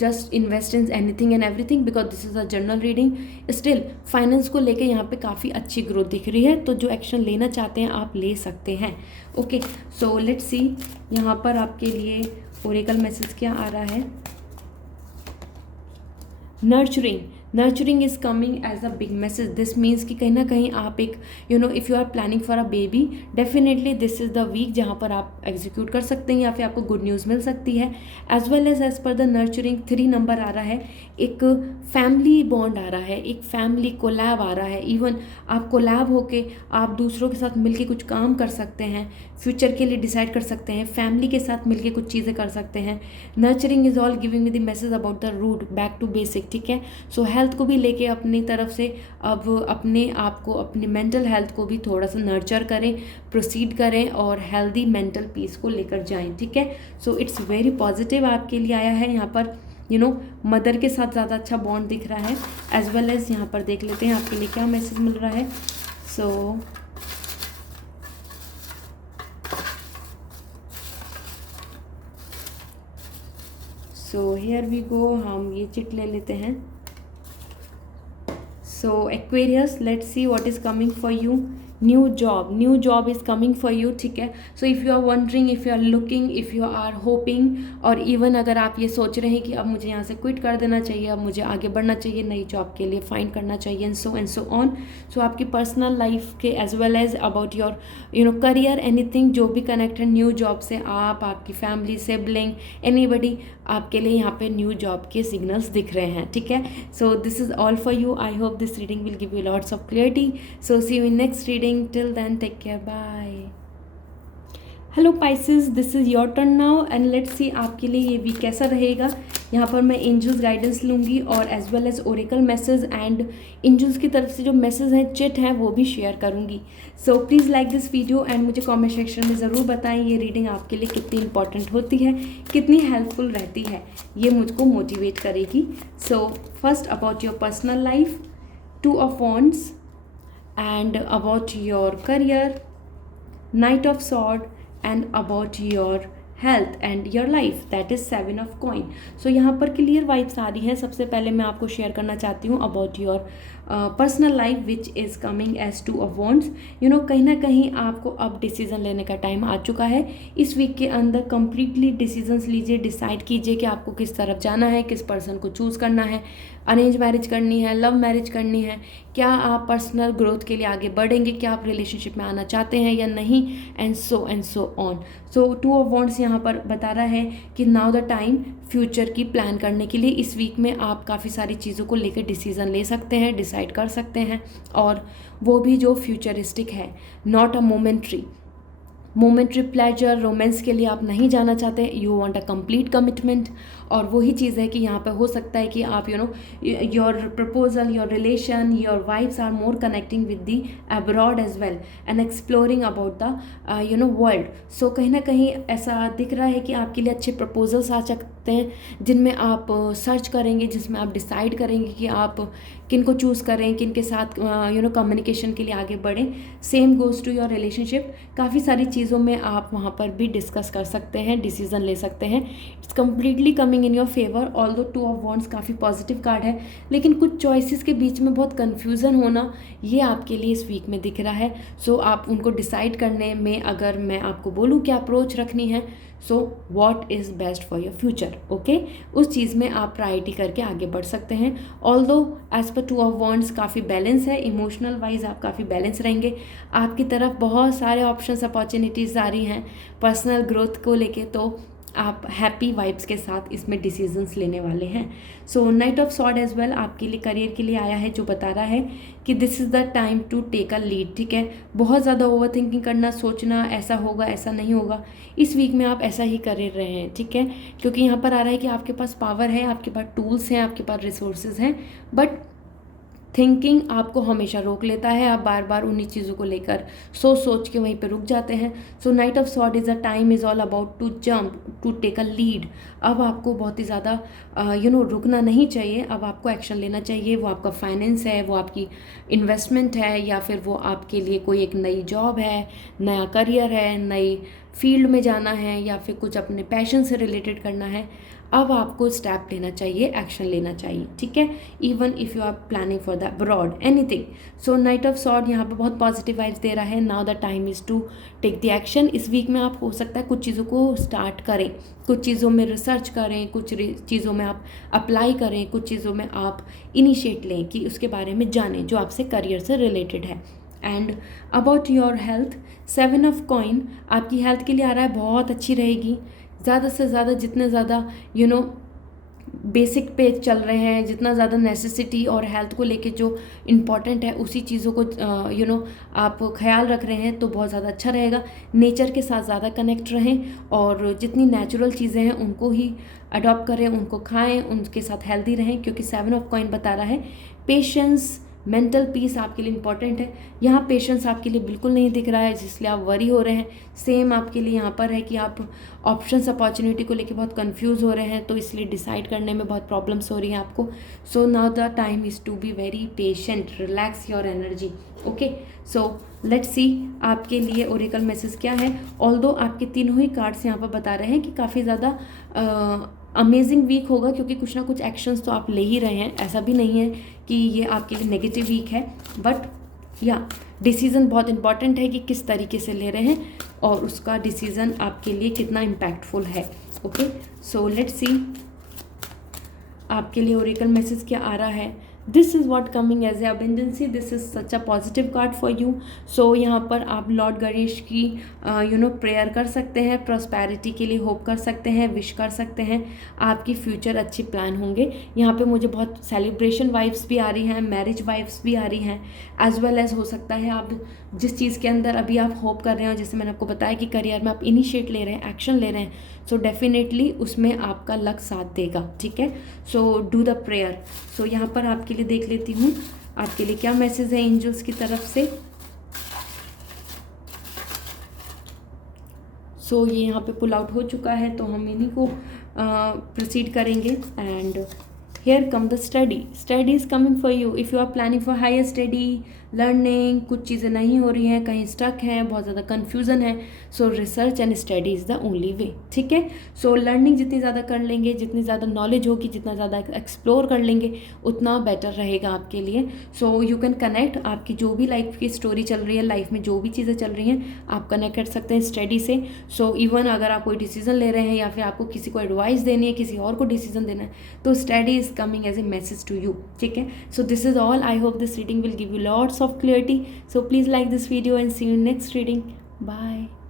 just invest in anything and everything, because this is a general reading. Still finance को लेके यहाँ पे काफ़ी अच्छी ग्रोथ दिख रही है, तो जो एक्शन लेना चाहते हैं आप ले सकते हैं। ओके, सो लेट्स सी यहाँ पर आपके लिए ओरेकल मैसेज क्या आ रहा है। Nurturing is coming as a big message. This means कि कहीं ना कहीं आप एक if you are planning for a baby, definitely this is the week जहाँ पर आप एग्जीक्यूट कर सकते हैं या फिर आपको गुड न्यूज़ मिल सकती है। As well as per the nurturing 3 number आ रहा है, एक फैमिली बॉन्ड आ रहा है, एक फैमिली कोलैब आ रहा है। इवन आप कोलैब होके आप दूसरों के साथ मिलके कुछ काम कर सकते हैं, फ्यूचर के लिए डिसाइड कर सकते हैं, फैमिली के साथ मिलके कुछ चीज़ें कर सकते हैं। Nurturing is all giving me the message about the root back to basic, ठीक है। सो हेल्थ को भी लेके अपनी तरफ से अब अपने आप को, अपनी मेंटल हेल्थ को भी थोड़ा सा नर्चर करें, प्रोसीड करें और हेल्दी मेंटल पीस को लेकर जाएं, ठीक है। सो इट्स वेरी पॉजिटिव आपके लिए आया है। यहाँ पर मदर के साथ ज़्यादा अच्छा बॉन्ड दिख रहा है। एज वेल एज यहाँ पर देख लेते हैं आपके लिए क्या मैसेज मिल रहा है। सो हियर वी गो, हम ये चिट ले लेते हैं। So Aquarius, let's see what is coming for you. New job is coming for you, ठीक है। So if you are wondering, if you are looking, if you are hoping, और even अगर आप ये सोच रहे हैं कि अब मुझे यहाँ से क्विट कर देना चाहिए, अब मुझे आगे बढ़ना चाहिए, नई जॉब के लिए फाइंड करना चाहिए, एंड सो ऑन। सो आपकी पर्सनल लाइफ के as well as about your career, anything जो भी कनेक्टेड न्यू जॉब से, आप, आपकी फैमिली, सिबलिंग, एनीबडी, आपके लिए यहाँ पे न्यू जॉब के सिग्नल्स दिख रहे हैं, ठीक है। So this is all for you. I hope this reading will give you lots of clarity. So see you in next reading. Till then, take care. Bye. Hello Pisces, this is your turn now and let's see आपके लिए ये week कैसा रहेगा। यहाँ पर मैं angels guidance लूँगी और as well as oracle message and angels की तरफ से जो मैसेज हैं, चिट हैं, वो भी शेयर करूँगी। सो please like this video and मुझे कमेंट सेक्शन में ज़रूर बताएं ये रीडिंग आपके लिए कितनी इंपॉर्टेंट होती है, कितनी हेल्पफुल रहती है, ये मुझको मोटिवेट करेगी। So first about your personal life, 2 of Wands, and about your career, Knight of Sword, and about your health and your life, that is 7 of Coin. So यहाँ पर क्लियर वाइब्स आ रही हैं। सबसे पहले मैं आपको शेयर करना चाहती हूँ about your personal life which is coming as 2 of Wands। कहीं ना कहीं आपको अब डिसीजन लेने का टाइम आ चुका है। इस वीक के अंदर कंप्लीटली डिसीजंस लीजिए, डिसाइड कीजिए कि आपको किस तरफ जाना है, किस पर्सन को चूज़ करना है, अरेंज मैरिज करनी है, लव मैरिज करनी है, क्या आप पर्सनल ग्रोथ के लिए आगे बढ़ेंगे, क्या आप रिलेशनशिप में आना चाहते हैं या नहीं, and so on. So 2 of Wands यहाँ पर बता रहा है कि नाउ द टाइम फ्यूचर की प्लान करने के लिए। इस वीक में आप काफ़ी सारी चीज़ों को लेकर डिसीज़न ले सकते हैं, डिसाइड कर सकते हैं, और वो भी जो फ्यूचरिस्टिक है, not a momentary pleasure, romance के लिए आप नहीं जाना चाहते, you want a complete commitment. और वही चीज़ है कि यहाँ पे हो सकता है कि आप your proposal, your relation, your vibes are more connecting with the abroad as well and exploring about the world. So कहीं ना कहीं ऐसा दिख रहा है कि आपके लिए अच्छे प्रपोजल्स आ सकते हैं जिनमें आप सर्च करेंगे, जिसमें आप डिसाइड करेंगे कि आप किन को चूज़ करें, किन के साथ कम्युनिकेशन के लिए आगे बढ़ें। Same goes to your relationship, काफ़ी सारी चीज़ों में आप वहाँ पर भी डिस्कस कर सकते हैं, डिसीजन ले सकते हैं। It's completely coming in your favour. Although 2 of Wands काफ़ी पॉजिटिव कार्ड है, लेकिन कुछ चॉइसेस के बीच में बहुत कन्फ्यूज़न होना, ये आपके लिए इस वीक में दिख रहा है। सो आप उनको डिसाइड करने में, अगर मैं आपको बोलूँ क्या अप्रोच रखनी है, so what is best for your future, okay, उस चीज़ में आप प्रायोरिटी करके आगे बढ़ सकते हैं। Although as per 2 of Wands काफ़ी बैलेंस है, इमोशनल वाइज आप काफ़ी बैलेंस रहेंगे। आपकी तरफ बहुत सारे ऑप्शंस, अपॉर्चुनिटीज़ आ रही हैं पर्सनल ग्रोथ को लेके, तो आप हैप्पी वाइब्स के साथ इसमें डिसीजंस लेने वाले हैं। So knight of sword as well आपके लिए करियर के लिए आया है, जो बता रहा है कि this is the time to take a lead, ठीक है। बहुत ज़्यादा ओवर थिंकिंग करना, सोचना ऐसा होगा ऐसा नहीं होगा, इस वीक में आप ऐसा ही कर रहे हैं, ठीक है, क्योंकि यहाँ पर आ रहा है कि आपके पास पावर है, आपके पास टूल्स हैं, आपके पास रिसोर्सेज हैं, बट थिंकिंग आपको हमेशा रोक लेता है, आप बार बार उन्हीं चीज़ों को लेकर सोच के वहीं पे रुक जाते हैं। So knight of sword is a time is all about to jump, to take a lead. अब आपको बहुत ही ज़्यादा रुकना नहीं चाहिए, अब आपको एक्शन लेना चाहिए। वो आपका फाइनेंस है, वो आपकी इन्वेस्टमेंट है, या फिर वो आपके लिए कोई एक नई जॉब है, नया करियर है, नई फील्ड में जाना है, या फिर कुछ अपने पैशन से रिलेटेड करना है। अब आपको स्टेप लेना चाहिए, एक्शन लेना चाहिए, ठीक है। Even if you are planning for the abroad anything. So knight of sword यहाँ पे बहुत पॉजिटिव वाइब्स दे रहा है। Now the time is to take the action. इस वीक में आप हो सकता है कुछ चीज़ों को स्टार्ट करें, कुछ चीज़ों में रिसर्च करें, कुछ चीज़ों में आप अप्लाई करें, कुछ चीज़ों में आप इनिशिएट लें कि उसके बारे में जानें जो आपसे करियर से रिलेटेड है। And about your health, 7 of coin आपकी हेल्थ के लिए आ रहा है, बहुत अच्छी रहेगी। ज़्यादा से ज़्यादा जितने ज़्यादा बेसिक पे चल रहे हैं, जितना ज़्यादा नेसेसिटी और हेल्थ को लेके जो इम्पॉर्टेंट है उसी चीज़ों को आप ख्याल रख रहे हैं तो बहुत ज़्यादा अच्छा रहेगा। नेचर के साथ ज़्यादा कनेक्ट रहें और जितनी नेचुरल चीज़ें हैं उनको ही अडॉप्ट करें, उनको खाएं, उनके साथ हेल्दी रहें, क्योंकि 7 ऑफ कॉइन बता रहा है पेशेंस, मेंटल पीस आपके लिए इंपॉर्टेंट है। यहाँ पेशेंस आपके लिए बिल्कुल नहीं दिख रहा है, जिसलिए आप वरी हो रहे हैं। सेम आपके लिए यहाँ पर है कि आप ऑप्शंस अपॉर्चुनिटी को लेके बहुत कंफ्यूज हो रहे हैं, तो इसलिए डिसाइड करने में बहुत प्रॉब्लम्स हो रही हैं आपको। So now the time is to be very patient, relax your energy. Okay, so let's see आपके लिए ओरेकल मैसेज क्या है। ऑल्दो आपके तीनों ही कार्ड्स यहाँ पर बता रहे हैं कि काफ़ी ज़्यादा अमेजिंग वीक होगा, क्योंकि कुछ ना कुछ एक्शंस तो आप ले ही रहे हैं। ऐसा भी नहीं है कि ये आपके लिए नेगेटिव वीक है, बट या डिसीज़न बहुत इंपॉर्टेंट है कि किस तरीके से ले रहे हैं और उसका डिसीज़न आपके लिए कितना इम्पैक्टफुल है। ओके, सो लेट्स सी आपके लिए ओरेकल मैसेज क्या आ रहा है। This is what coming as a abundancy, this is such a positive card for you. So यहाँ पर आप लॉर्ड गणेश की प्रेयर कर सकते हैं, प्रॉस्पेरिटी के लिए होप कर सकते हैं, विश कर सकते हैं, आपकी फ्यूचर अच्छी प्लान होंगे। यहाँ पे मुझे बहुत सेलिब्रेशन वाइब्स भी आ रही हैं, मैरिज वाइब्स भी आ रही हैं, एज वेल एज हो सकता है आप जिस चीज़ के अंदर अभी आप होप कर रहे हो, जैसे मैंने आपको बताया कि करियर में आप इनिशिएट ले रहे हैं, एक्शन ले रहे हैं, सो डेफिनेटली उसमें आपका लक साथ देगा, ठीक है। So do the prayer. So यहाँ पर आपके लिए देख लेती हूँ आपके लिए क्या मैसेज है एंजल्स की तरफ से। सो ये यहाँ पे पुल आउट हो चुका है, तो हम इन्हीं को प्रोसीड करेंगे। And here come the study is coming for you if you are planning for higher study learning. कुछ चीज़ें नहीं हो रही हैं, कहीं स्टक हैं, बहुत ज़्यादा कन्फ्यूज़न है, सो research and study is the only way, ठीक है। सो लर्निंग जितनी ज़्यादा कर लेंगे, जितनी ज़्यादा नॉलेज होगी, जितना ज़्यादा एक्सप्लोर कर लेंगे, उतना बेटर रहेगा आपके लिए। सो यू कैन कनेक्ट, आपकी जो भी लाइफ की स्टोरी चल रही है, लाइफ में जो भी चीज़ें चल रही हैं, आप कनेक्ट कर सकते हैं स्टडी से। सो इवन अगर आप कोई डिसीजन ले रहे हैं या फिर आपको किसी को एडवाइस देनी है, किसी और को डिसीजन देना है, तो study is coming as a message to you, ठीक है। So this is all, I hope this reading will give you lots of clarity. So please like this video and see you in next reading. Bye.